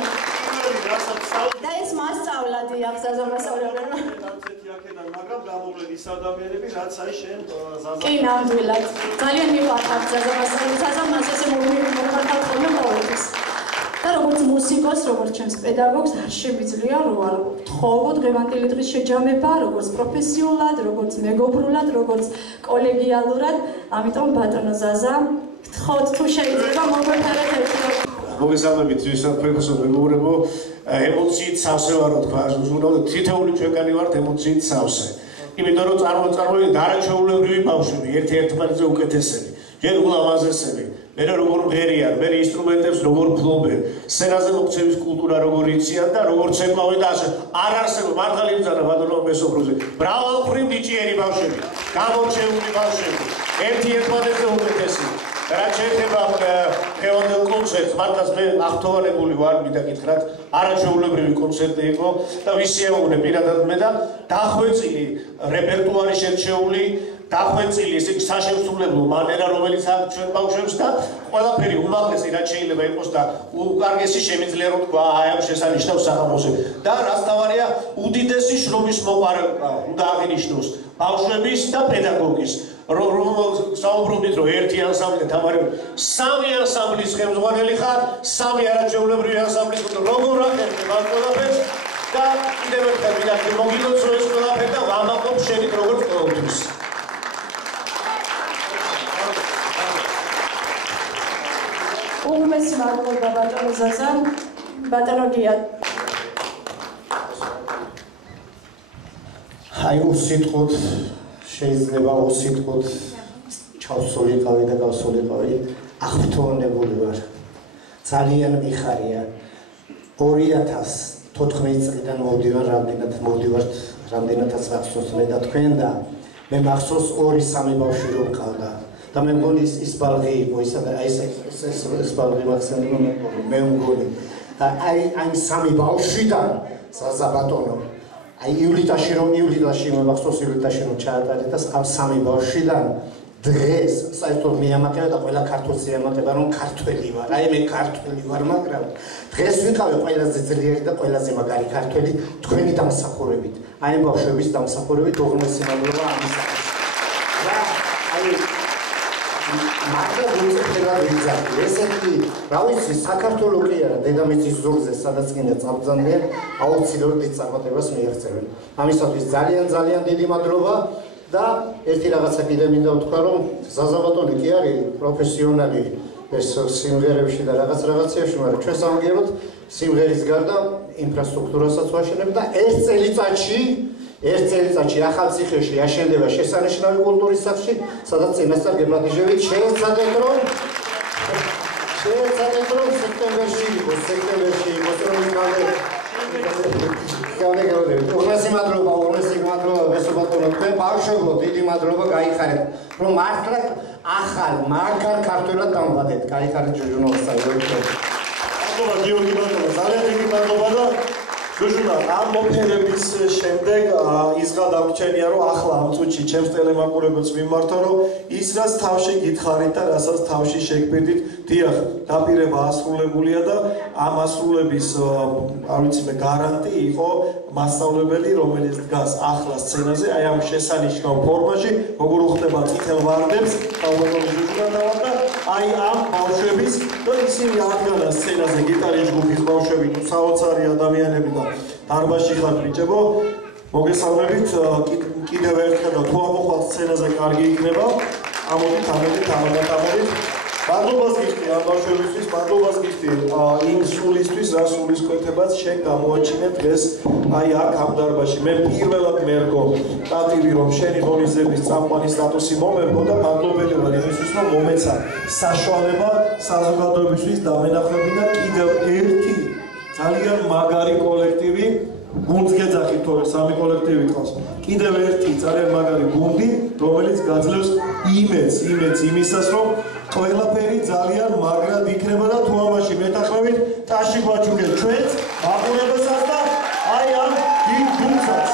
და ეს მასწავლა დიახ საზომასწავლებელმა. მაგრამ გამოვლენ ის ადამიანები, რაც აი შენ ზაზა. კი, ნამდვილად. ძალიან მიყვარხარ საზომას ესე მოვიხარხავ ხოლმე ყოველთვის. და როგორც მუსიკოს, როგორც ჩემს პედაგოგს არ შემიძლია რომ არ ვთხოვო დღევანდელი დღის შეჯამება, როგორც პროფესიულად, როგორც მეგობრულად, როგორც კოლეგიალურად. ამიტომ ბატონო ზაზა, გთხოვთ თუ შეიძლება მოგვეფერეთ ერთად. მოგესალმებით პროფესორ მეგობრებო, ემოციით სავსე ვარ თქვა, თითოეული ჩვენი ვართ ემოციით სავსე. იმიტომ რომ წარმოიდგინეთ არაჩვეულებრივი ბავშვები, ერთ-ერთმანეთზე უკეთესები, ჯერ ულამაზესები, მე როგორ მღერიან, მე ინსტრუმენტებს როგორ ფლობენ, სცენაზე მოქცევის კულტურა როგორ იციან და როგორც ეკმავენ და ასე არ არსებობს მართალი ბრძანა ბატონო მესობროზე. მრავალმხრივ ნიჭიერი ბავშვები, გამორჩეული ბავშვები, ერთ-ერთმანეთზე უკეთესი. რაც შეეხება დღევანდელ კონცერტს, მართლაც მე აღთოვანებული ვარ, მინდა გითხრათ, არაჩვეულებრივი კონცერტი იყო და ვისიამოვნე პირადად მე და დახვეწილი რეპერტუარი შერჩეული, დახვეწილი ესე იგი საშემსრულებლო მანერა, რომელიც აქვს ჩვენ ბავშვებს და ყველაფერი უმაღლესი რაც შეიძლება იყოს და უკარგესი შემიძლია რომ თქვა, აი ამ შესანიშნავს საღამოზე. და რაც თავარია, უდიდესი შრომის მოყარება უნდა აღინიშნოს ბავშვების და პედაგოგის. საუბრობდით რომ ერთი ანსამბლი თამარიონი, სამი ანსამბლის ხელმძღვანელი ხარ, სამი არაჩვეულებრივი ანსამბლის როგორ ახერხებ ამ ყველაფერს და კიდევ ერთხელ მინდა მოგილოცო ეს ყველაფერი და ვამაყობ შენით როგორც ყოველთვის. უმეტეს მადლობა ბატონო ზაზა, ბატონო გია. აი უსიტყვოდ შეიძლება უსიტყვოდ ჩავსულიყავი და გავსულიყავი, აღფრთოვანებული ვარ. ძალიან მიხარია. 2014 წლიდან მოვდივართ, რამდენადაც მახსოვს მე და თქვენ და მე მახსოვს 2-3 ბავშვი რომ ყავდა. და მე მგონი ის ბალღი იყო, ეს ბალღი მახსენდება მე მგონი. და აი სამი ბავშვიდან ზაზა ბატონო აი ივლიდაში მე მახსოვს ივლიდაში რომ ჩაატარეთ და ამ სამი ბავშვიდან დღეს საერთოდ მიამატება და ყველა ქართულს მიამატება რომ ქართველი ვარ. აი მე ქართველი ვარ, მაგრამ დღეს ვიყავი ყველაზე ძლიერი და ყველაზე მაგარი ქართველი თქვენი დამსახურებით. აი ამ ბავშვების დამსახურებით უღრმესი მადლობა ამისათვის. და აი მაგრამ უცებრად ვიზარდი. ესეთი, რა ვიცი, საქართველოს კი არა, დედამიწის ზურგზე, სადაც კიდე წაბრძანდნენ, აუცილებლად დიდ წარმატებას მიაღწევენ. ამისათვის ძალიან დიდი მადლობა და ერთი რაღაცა კიდე მინდა ვთქვა, რომ ზაზა ბატონი კი არის პროფესიონალი ეს სიმღერებში და რაღაცებში, მაგრამ ჩვენ სამგეროდ სიმღერის გარდა ინფრასტრუქტურასაც ვაშენებთ და ერთ წელიწადში ახალციხეში აშენდება შესანიშნავი კულტურის სახლი, სადაც წინასწარ გეპატიჟებით შეეცადეთ რომ სექტემბერში იყოს უღრმესი მადლობა მესობატონო თქვენ ბავშვებო, დიდი მადლობა გაიხარეთ რომ მართლა ახალ მაგარ ქართველად დამბადეთ. გაიხარეთ ჯუჟუნოვსა მადლობა გიორგი ბატონო, ძალიან დიდი მადლობა და ჯუჟუნა ამ მოფერების შემდეგ ისღა დაგვრჩენია რომ ახლა ამ წუთში ჩემს ტელემაყურებელს მიმართო რომ ის რაც თავში გითხარით და რასაც თავში შეგბედით, დიახ, დაპირება ასრულებულია და ამ ასრულების არ ვიცი მე გარანტი იყო მასწავლებელი, რომელიც დგას ახლა სცენაზე, აი ამ შესანიშნავ ფორმაში, როგორ უხდება წითელ ვარდებს, ალბათ ჯუჟუნა და აი ამ ბავშვების და ისინი აღდგანა სცენაზე გიტარის ჯგუფის ბავშვები, საოცარი ადამიანები და დარბაზში ხართ ბიჭებო, მოგესალმებით, კიდევ ერთხელ და თუ ამოხვალთ სცენაზე კარგი იქნება, ამოდით მადლობას გიხდი ამ ბავშვებისთვის, მადლობას გიხდი იმ სულისთვის, რა სულისკვეთებაც შენ გამოაჩინე დღეს აი აქ ამ დარბაზში. მე პირველად მერგო ტატივი რომ შენი ღონისძიების წამყვანი სტატუსი მომერგო და მადლობელი ვარ იმისთვის რომ მომეცა საშუალება საზოგადოებისთვის დამენახებინა კიდევ ერთი ძალიან მაგარი კოლექტივი, გუნდს გეძახით თორე სამი კოლექტივი ყავს. კიდევ ერთი ძალიან მაგარი გუნდი, რომელიც გაძლევს იმედს იმისას, რომ ყველაფერი ძალიან მაგრად იქნება და თუ ამაში მეტახმებით, ტაში გვაჩუქეთ ჩვენს მაყურებელსაც და აი ამ დიდ გუნდსაც.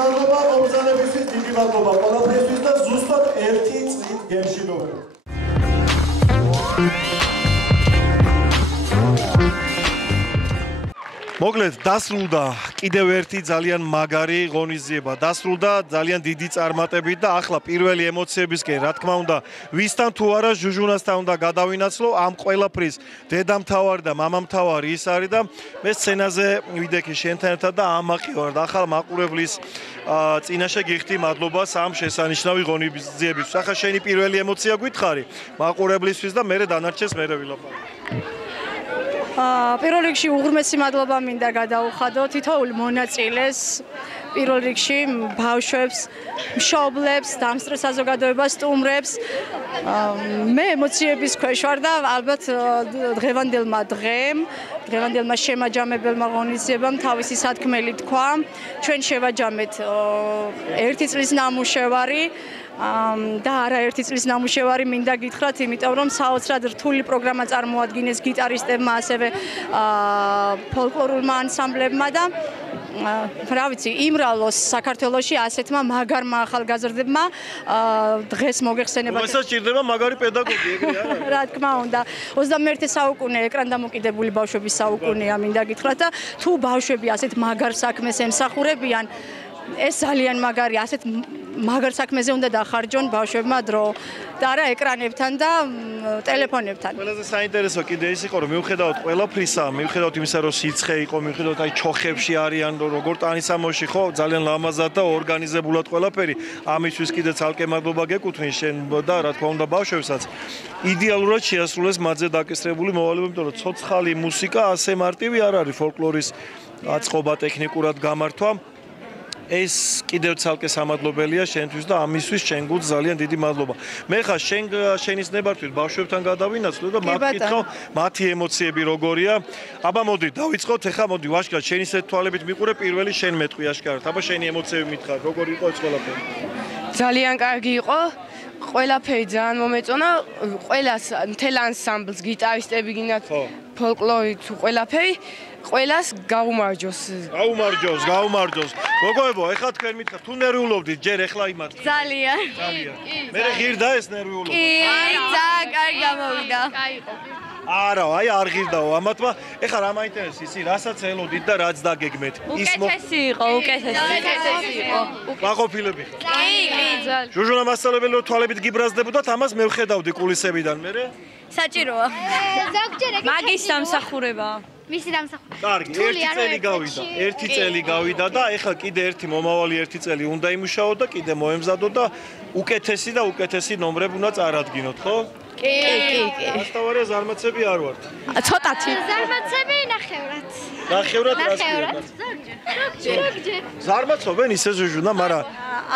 მადლობა მომზადებისთვის, დიდი მადლობა ყველაფერთვის და ზუსტად 1 წლით გემშვიდობებით. მოკლედ დასრულდა კიდევ ერთი ძალიან მაგარი ღონისძიება. დასრულდა ძალიან დიდი წარმატებით და ახლა პირველი ემოციებისკენ, რა თქმა უნდა, ვისთან თუ არა ჟუჟუნასთან უნდა გადავინაცვლო ამ ყველაფრის დედამთავარი და მამამთავარი ის არის და მე სცენაზე ვიდექი შენთან ერთად და ამაყი ვარ და ახლა მაყურებლის წინაშე გიხდი მადლობას ამ შესანიშნავი ღონისძიებისთვის. ახლა შენი პირველი ემოცია გითხარი მაყურებლისთვის და მე დანარჩენს მე ვილაპარაკო. პირველ რიგში უღრმესი მადლობა მინდა გადაუხადო თითოეულ მონაწილეს, პირველ რიგში ბავშვებს, მშობლებს, დამსწრე საზოგადოებას, სტუმრებს. მე ემოციების ქვეშ ვარ და ალბათ დღევანდელმა შემაჯამებელმა ღონისძიებამ თავისი სათქმელი თქვა. ჩვენ შევაჯამეთ 1 წლის ნამუშევარი. და არა 1 წლის ნამუშევარი მინდა გითხრათ, იმიტომ რომ საოცრად რთული პროგრამა წარმოადგინეს გიტარისტებმა, ასევე ფოლკლორულმა ანსამბლებმა და რა ვიცი, იმრავლოს საქართველოში ასეთმა მაგარმა ახალგაზრდებმა დღეს მოგეხსენება. უბრალოდ სჭირდება მაგარი პედაგოგი, ეგრე არა? რა თქმა უნდა, 21 საუკუნე ეკრანდამოკიდებული ბავშვების საუკუნეა მინდა გითხრათ და თუ ბავშვები ასეთ მაგარ საქმეს ემსახურებიან, ეს ძალიან მაგარია, ასეთ მაგარ საქმეზე უნდა დახარჯონ ბავშვებმა დრო და არა ეკრანებთან და ტელეფონებთან. ყველაზე საინტერესო კიდე ის იყო, რომ მიუხედავად ყველაფრისა, მიუხედავად იმისა, რომ სიცხე იყო, მიუხედავად აი ჩოხებში არიან, როგორ ტანისამოში ხო, ძალიან ლამაზად და ორგანიზებულად ყველაფერი, ამისთვის კიდე ცალკე მადლობა გეკუთვნის შენ და რა თქმა უნდა ბავშვებსაც. იდეალურად შეასრულეს მათზე დაკისრებული მოვალეობა, იმიტომ რომ ცოცხალი მუსიკა ასე მარტივი არ არის ფოლკლორის აწყობა, ტექნიკურად გამართვა. ეს კიდევ ცალკე სამადლობელია შენთვის და ამისთვის შენ გულს ძალიან დიდი მადლობა. მე ხა შენის ნებართვით ბავშვებთან გადავინაცვლო და მაქითხავ მათი ემოციები როგორია. აბა მოდი დავიწყოთ, ეხა მოდი ვაშკარად შენი თვალებით მიყურე პირველი შენ მეტყვი აშკარად. აბა შენი ემოციები მითხარ, როგორი იყო ეს ყველაფერი? ძალიან კარგი იყო. ყველაფერი ძალიან მომეწონა. ყველას მთელ ანსამბლს, გიტარისტები გინდათ, ფოლკლორი თუ ყველაფერი ყველას გაუმარჯოს. გაუმარჯოს. გოგოებო, ეხლა თქვენ მითხრათ, თუ ნერვიულობდით, ჯერ ეხლა იმათ. ძალიან. მე ღირდა ეს ნერვიულობა. კი, ძალიან კარგი გამოვიდა. კაიყო. არა, აი არ ღირდაო ამათმა. ეხლა რა მაინტერესებს ისი, რასაც ელოდით და რაც დაგეგმეთ. უკეთესი იყო. გაყოფილები ხარ? კი, ძალიან. ჟუჟუნა მასწავლებელი რო თვალებით გიბრაზდებოდათ, ამას მე ვხედავდი კულისებიდან, მერე? საჭიროა. ზოგჯერ ეგ მაგის დამსახურება. მისი დამსახურება. კარგი, 1 წელი გავიდა და ეხლა კიდე ერთი მომავალი 1 წელი უნდა იმუშაო და კიდე მოემზადო და უკეთესი და უკეთესი ნომრები უნდა წარადგინოთ, ხო? კი. ასთავარია ზარმაცები არ ვართ. ცოტათი. ზარმაცები ნახევრად. ნახევრად ზოგჯერ. ზარმაცობენ ისე ჟუჟუნა, მაგრამ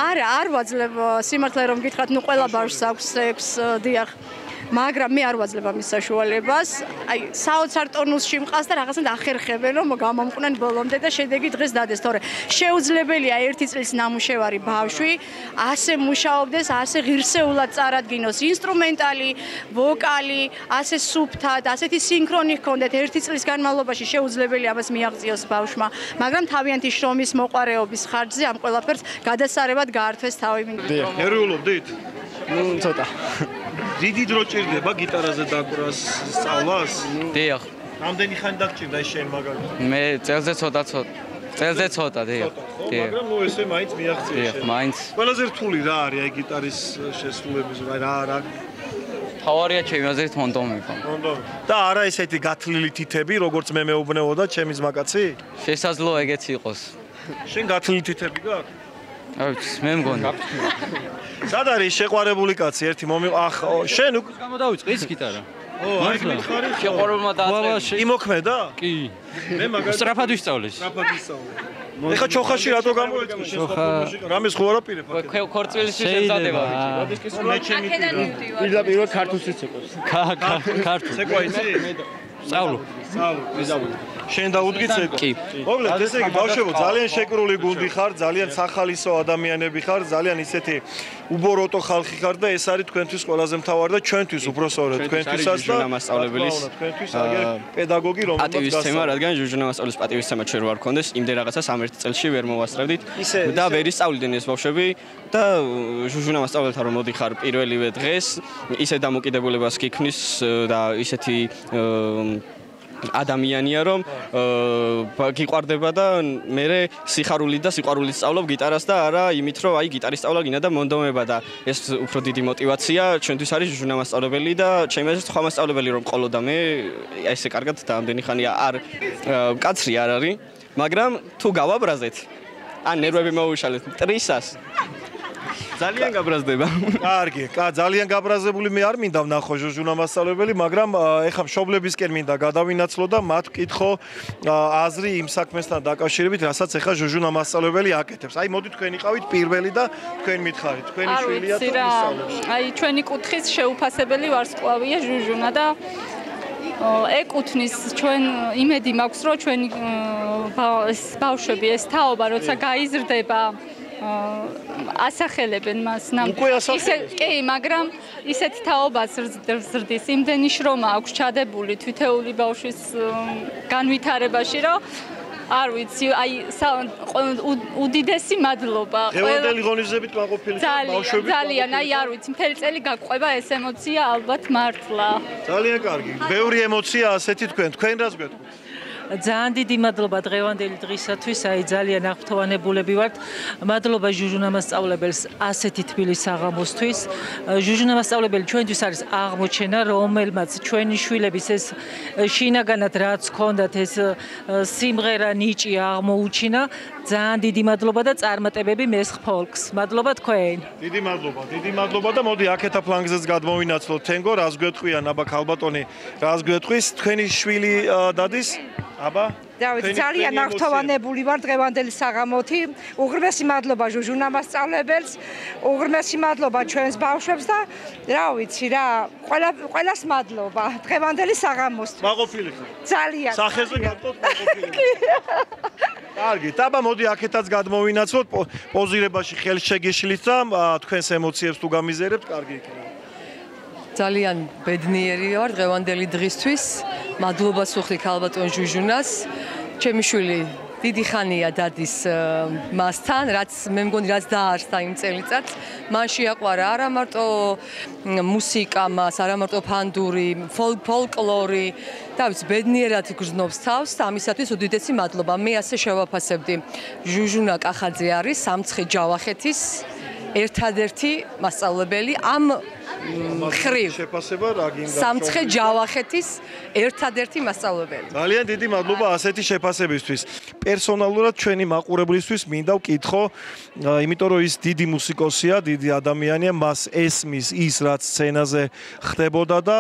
არა, არ ვაძლევ სიმართლე რომ გითხრათ, ნუ ყველა ბავშვს აქვს სექს, დიახ. მაგრამ მე არ ვაძლევ ამის საშუალებას. აი, საოცარ ტონუსში მყავს და რაღაცნაირად ახერხებენ, რომ გამომყვნენ ბოლომდე და შედეგი დღეს დადეს, თორე შეუძლებელია 1 წლის ნამუშევარი ბავშვი ასე მუშაობდეს, ასე ღირსეულად წარადგინოს ინსტრუმენტალი, ვოკალი, ასე სუფთად, ასეთი სინქრონი ჰქონდეთ 1 წლის განმავლობაში შეუძლებელია ამას მიაღწიოს ბავშვმა, მაგრამ თავიანთი შრომის მოყარეობის ხარჯზე ამ ყველაფერს გადასარევად გაართვეს თავი მინდა. ნერვიულობდით? ცოტა. დიდი დრო ჭირდება გიტარაზე დაკვრას სწავლას? დიახ. რამდენი ხანი დაგჭირდა ეს შენ მაგალითად? მე წელზე ცოტა, დიახ. მაგრამ ნუ ესე მაინც მიაღწია დიახ, მაინც. ყველაზე რთული რა არის აი გიტარის შესრულების რა თავარია ჩემი აზრით მონდომი ხო? და არა ესეთი გათლილი თითები, როგორც მე მეუბნეოდა ჩემი ზმაკაცი? შესაძლოა ეგეც იყოს. შენ გათლილი თითები გაქვს? არ ვიცი, მე მგონი. სად არის შეყვარებული კაცი ერთი შენ გამოდავიწყე ის გიტარა. აი მითხარი შეყვარებულმა დააწყე. იმოქმედა? კი. მე მაგალითად სწრაფად ვისწავლეს. ეხა ჩოხაში რატო გამოიწვია შესაძლებლობა? რამის ხო არაფერებ? ქორწილის შემზადება ბიჭი. მე ჩემი პირდაპირ ქართულშიც ეკოს. ქართულ. ცეკვა იცი? სწავლობ. შენ დაუდგი ცეკვა? კი. მოკლედ ესე იგი ბავშვებო ძალიან შეკრული გუნდი ხარ, ძალიან სახალისო ადამიანები ხარ, ძალიან ისეთი უბოროტო ხალხი ხარ და ეს არის თქვენთვის ყველაზე მთავარი და ჩვენთვის უბრალოდ თქვენთვისაც და მასწავლებლის თქვენთვის აგერ პედაგოგი რომელსაც პატივისცემა, რადგან ჟუჟუნა მასწავლებლის პატივისცემა ჩვენ არ გქონდეს, იმდენ რაღაცას ამ ერთ წელში ვერ მოვასწრებდით და ვერ ისწავლიდნენ ეს ბავშვები და ჟუჟუნა მასწავლებელთან რომ მოდიხარ პირველივე დღეს, ისე დამოკიდებულებას გიქმნის და ისეთი ადამიანია რომ გიყვარდება და მე სიხარული და სიყვარულით სწავლობ გიტარას და არა იმით რომ აი გიტარის სწავლა გინდა და მონდომება და ეს უფრო დიდი мотиваცია ჩვენთვის არის ჟუჟუნა მასწავლებელი და ჩემი აზრით სხვა მასწავლებელი რომ ყოლოდა მე ესე კარგად და ამდენი ხანია არ კაცრი არ არის მაგრამ თუ გავაბრაზეთ ან ნერვები მოუშალეთ ტრისას ძალიან გაბრაზდება. კარგი, ძალიან გაბრაზებული მე არ მინდა ვნახო ჟუჟუნა მასწავლებელი, მაგრამ ეხა მშობლებისკენ მინდა გადავინაცლო და მათ ვკითხო აზრი იმ საქმესთან დაკავშირებით, რასაც ეხა ჟუჟუნა მასწავლებელი აკეთებს. აი მოდი თქვენ იყავით პირველი და თქვენ მითხარით, თქვენი შვილია თუ ისწავლებს. აი ჩვენი კუთხის შეუფასებელი ვარსკვლავია ჟუჟუნა და ეკუთვნის ჩვენ იმედი მაქვს რომ ჩვენი ბავშვები ეს თაობა როცა გაიზრდება ასახელებენ მას კი, მაგრამ ისეთ თაობას ზრდის იმდენი შრომა აქვს ჩადებული თითოეული ბავშვის განვითარებაში, რომ არ ვიცი, აი უდიდესი მადლობა. დღევანდელი ღონისძიებით მაყოფილი ბავშვები ძალიან, აი არ ვიცი, მთელი წელი გაგვყვება ეს ემოცია ალბათ მართლა. ძალიან კარგი. ბევრი ემოცია ასეთი თქვენ რას გვეთქვით? ძალიან დიდი მადლობა დღევანდელი დღისათვის, აი ძალიან აღფრთოვანებულები ვართ. მადლობა ჟუჟუნა მასწავლებელს ასეთი თბილი საღამოსთვის. ჟუჟუნა მასწავლებელი ჩვენთვის არის აღმოჩენა, რომელმაც ჩვენი შვილების ეს შინაგანად რაც ჰქონდათ ეს სიმღერა ნიჭი აღმოუჩინა. ძალიან დიდი მადლობა და წარმატებები მესხ ფოლკს. მადლობა თქვენ. დიდი მადლობა და მოდი აქეთა ფლანგზეც გადმოვინაცვლოთ თენგო, რას გვეთყვია ნაბა ქალბატონი, რას გვეთქვის თქვენი შვილი დადის? აბა დავით ძალიან აღფრთოვანებული ვარ დღევანდელი საღამოთი. უღრმესი მადლობა ჟუჟუნა მასწავლებელს, უღრმესი მადლობა ჩვენს ბავშვებს და რა ვიცი რა, ყველას მადლობა დღევანდელი საღამოსთვის. მაყოფილი ხარ? ძალიან. სახეზე გატყოთ მაყოფილი. კარგი, დაბა მოდი აქეთაც გადმოვინაცვლოთ პოზირებაში ხელშეგიშლით და თქვენს ემოციებს თუ გამიზერებთ, კარგი იქნება. ძალიან ბედნიერი ვარ დღევანდელი დღისთვის. მადლობას ვუხდი ქალბატონ ჟუჟუნას. ჩემი შვილი დიდი ხანია დადის მასთან, რაც მე მგონი რაც დაარსდა იმ წელიწადს. მან შეაყვარა არა მარტო მუსიკა მას, არა მარტო ფანდური, ფოლკლორი. და ვიცი, ბედნიერად გრძნობს თავს და ამისათვის უდიდესი მადლობა. მე ასე შევაფასებდი. ჟუჟუნა კახაძე არის სამცხე ჯავახეთის ერთადერთი მასწავლებელი ამ ხრივ შეფასება რა გინდა სამცხე ჯავახეთის ერთადერთი მასწავლებელი. ძალიან დიდი მადლობა ასეთი შეფასებისთვის. პერსონალურად ჩვენი მაყურებლისთვის მინდა ვკითხო, იმიტომ რომ ის დიდი მუსიკოსია, დიდი ადამიანია, მას ესმის ის რაც სცენაზე ხდებოდა და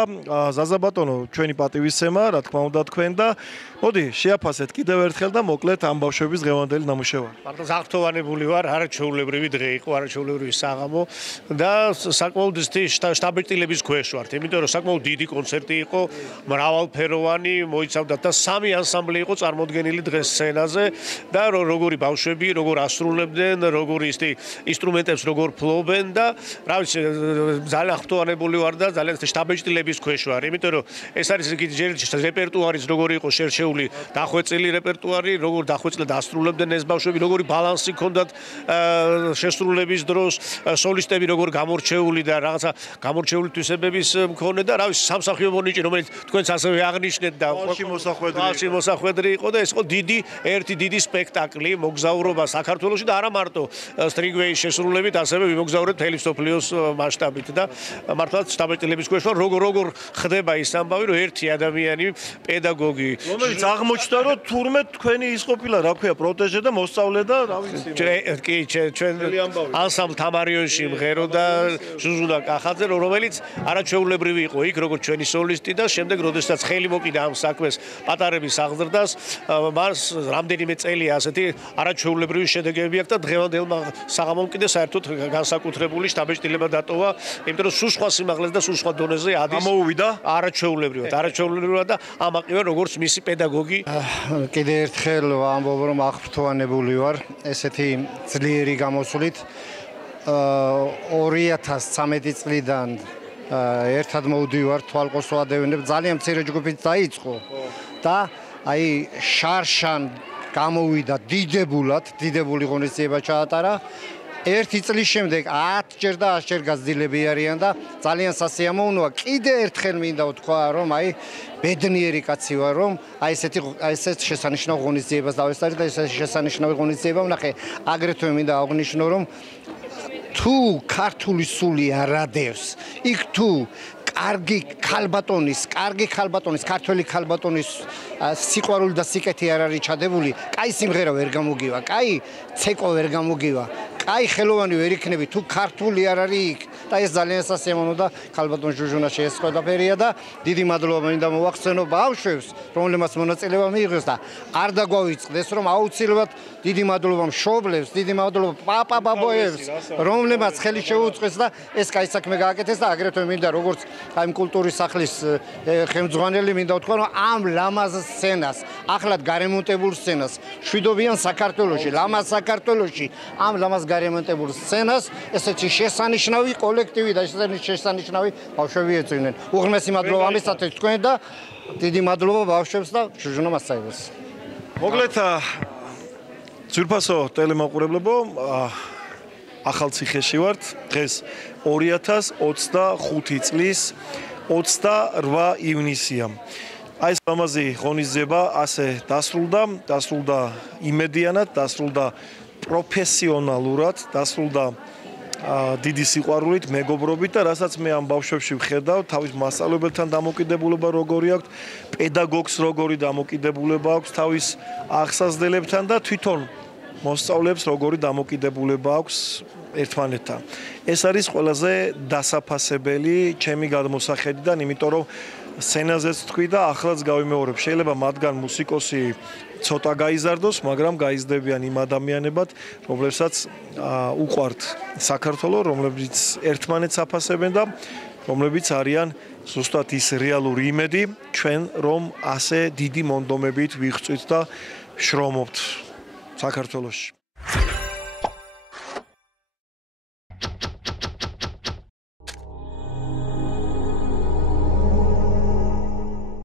ზაზა ბატონო, ჩვენი პატივისცემა, რა თქმა უნდა თქვენ და მოდი შეაფასეთ კიდევ ერთხელ და მოკლედ ამ ბავშვების დღევანდელი ნამუშევარი. მარტო აღფრთოვანებული ვარ, არაჩვეულებრივი დღე იყო, არაჩვეულებრივი საღამო და საკმაოდ შტაბ-ტილების ქვეშ ვართ, იმიტომ რომ საკმაოდ დიდი კონცერტი იყო, მრავალფეროვანი, მოიცავდა და სამი ანსამბლი იყო წარმოდგენილი დღეს სცენაზე და როგორი ბავშვები, როგორ ასრულებდნენ, როგორი ინსტრუმენტებს როგორ ფლობენ და რა ვიცი, ძალიან აღფრთოვანებული ვარ და ძალიან შტაბ-ტილების ქვეშ ვარ, იმიტომ რომ ეს არის რეპერტუარის როგორი იყო შერჩეული დახვეწილი რეპერტუარი, როგორ დახვეწილად ასრულებდნენ ეს ბავშვები, როგორი ბალანსი ჰქონდათ შესრულების დროს, სოლისტები როგორ გამორჩეული და რაღაცა გამორჩეული თვისებების მქონე და რა ვიცი, სამსახიობო ნიჭი, რომელიც თქვენც ასევე აღნიშნეთ და ხალხში მოსახვედრი იყო და ეს იყო ერთი დიდი სპექტაკლი, მოგზაურობა საქართველოში და არა მარტო სტრინგვეის შესრულებით, ასევე ვიმოგზაურეთ მთელი მსოფლიოს მასშტაბით და მართლაც შტაბ-ტილების ქვეშ ვარ, როგორ ხდება ის ამბავი, რომ ერთი ადამიანი, პედაგოგი, რომელიც აღმოჩნდა, რომ თურმე თქვენი ის ყოფილა, რა ქვია, პროტეჟე და მოსწავლე და რა ვიცი. კი, ჩვენ ანსამბლ თამარიონში მღეროდა ჟუჟუნა კახაძე ხანძრაზე, რომელიც არაჩვეულებრივი იყო იქ, როგორც ჩვენი სოლისტი და შემდეგ, როდესაც ხელი მოკიდა ამ საქმეს პატარების აღზრდას, მას რამდენიმე წელი ასეთი არაჩვეულებრივი შედეგები აქვს და დღევანდელმა საღამომ კიდე საერთოდ განსაკუთრებული შთაბეჭდილება დატოვა, იმიტომ რომ სულ სხვა სიმაღლეს და სულ სხვა დონეზე ადის. ამოუვიდა არაჩვეულებრივად და ამაყივა როგორც მისი პედაგოგი. კიდე ერთხელ ვამბობ რომ აღფრთოვანებული ვარ ესეთი ძლიერი გამოსვლით 2013 წლიდან ერთად მოვდივარ თვალყოს ვადევნებ ძალიან მცირე ჯგუფით დაიწყო და აი შარშან გამოვიდა დიდებული ღონისძიება ჩაატარა ერთი წლის შემდეგ 10 ჯერ და 100 ჯერ გაძილები არიან და ძალიან სასიამოვნოა. კიდე ერთხელ მინდა ვთქვა, რომ აი ბედნიერი კაცი ვარ, რომ აი ესეთ შესანიშნავ ღონისძიებას დავესწარი და ეს შესანიშნავი ღონისძიება ვნახე. აგრეთვე მინდა აღვნიშნო, რომ თუ ქართული სული არადევს, იქ თუ კარგი ქალბატონის, ქართველი ქალბატონის სიყვარული და სიკეთე არ არის ჩადებული, კაი სიმღერა ვერ გამოგივა, კაი ცეკვა ვერ გამოგივა. აი ხელოვანი ვერ იქნები თუ ქართული არ არის იქ და ეს ძალიან სასიამოვნო და ქალბატონ ჟუჟუნაში ეს ყველაფერია და დიდი მადლობა მინდა მოვახსენო ბავშვებს რომლებმაც მონაწილეობა მიიღეს და არ დაგვავიწყდეს რომ აუცილებლად დიდი მადლობა მშობლებს დიდი მადლობა პაპა-ბაბოებს რომლებმაც ხელი შეუწყეს და ეს კაი საქმე გააკეთეს და აგრეთვე მინდა როგორც აი კულტურის სახლის ხელმძღვანელი მინდა ვთქვა რომ ამ ლამაზ სცენას ახლად გარემონტებულ სცენას შვიდობიან საქართველოში ლამაზ საქართველოში ამ ლამაზ გარემონტებულ სცენას ესეთი შესანიშნავი კოლექტივი და ესეთი შესანიშნავი ბავშვები ეწვნენ. უღრმესი მადლობა ამისათვის თქვენ და დიდი მადლობა ბავშვებს და ჟუჟუნა მასწავლებელს. მოგლეთ ძვირფასო ტელემაყურებლებო ახალციხეში ვართ დღეს 2025 წლის 28 ივნისია. აი ეს ლამაზი ღონისძიება ასე დასრულდა იმედიანად, დასრულდა პროფესიონალურად, დასრულდა დიდი სიყვარულით, მეგობრობით და რასაც მე ამ ბავშვებში ვხედავ, თავის მასწავლებელთან დამოკიდებულება როგორი აქვს, პედაგოგს როგორი დამოკიდებულება აქვს, თავის აღსაზრდელებთან და თვითონ მოსწავლეებს როგორი დამოკიდებულება აქვს ერთმანეთთან. ეს არის ყველაზე დასაფასებელი ჩემი გადმოსახედიდან, იმიტომ რომ სცენაზეც თქვი და ახლაც გავიმეორებ. შეიძლება მათგან მუსიკოსი ცოტა გაიზარდოს, მაგრამ გაიზრდებიან იმ ადამიანებად, რომლებსაც უყვართ საქართველო, რომლებიც ერთმანეთს აფასებენ და რომლებიც არიან ზუსტად ის რეალური იმედი, ჩვენ რომ ასე დიდი მონდომებით ვიღწვით და შრომობთ საქართველოში.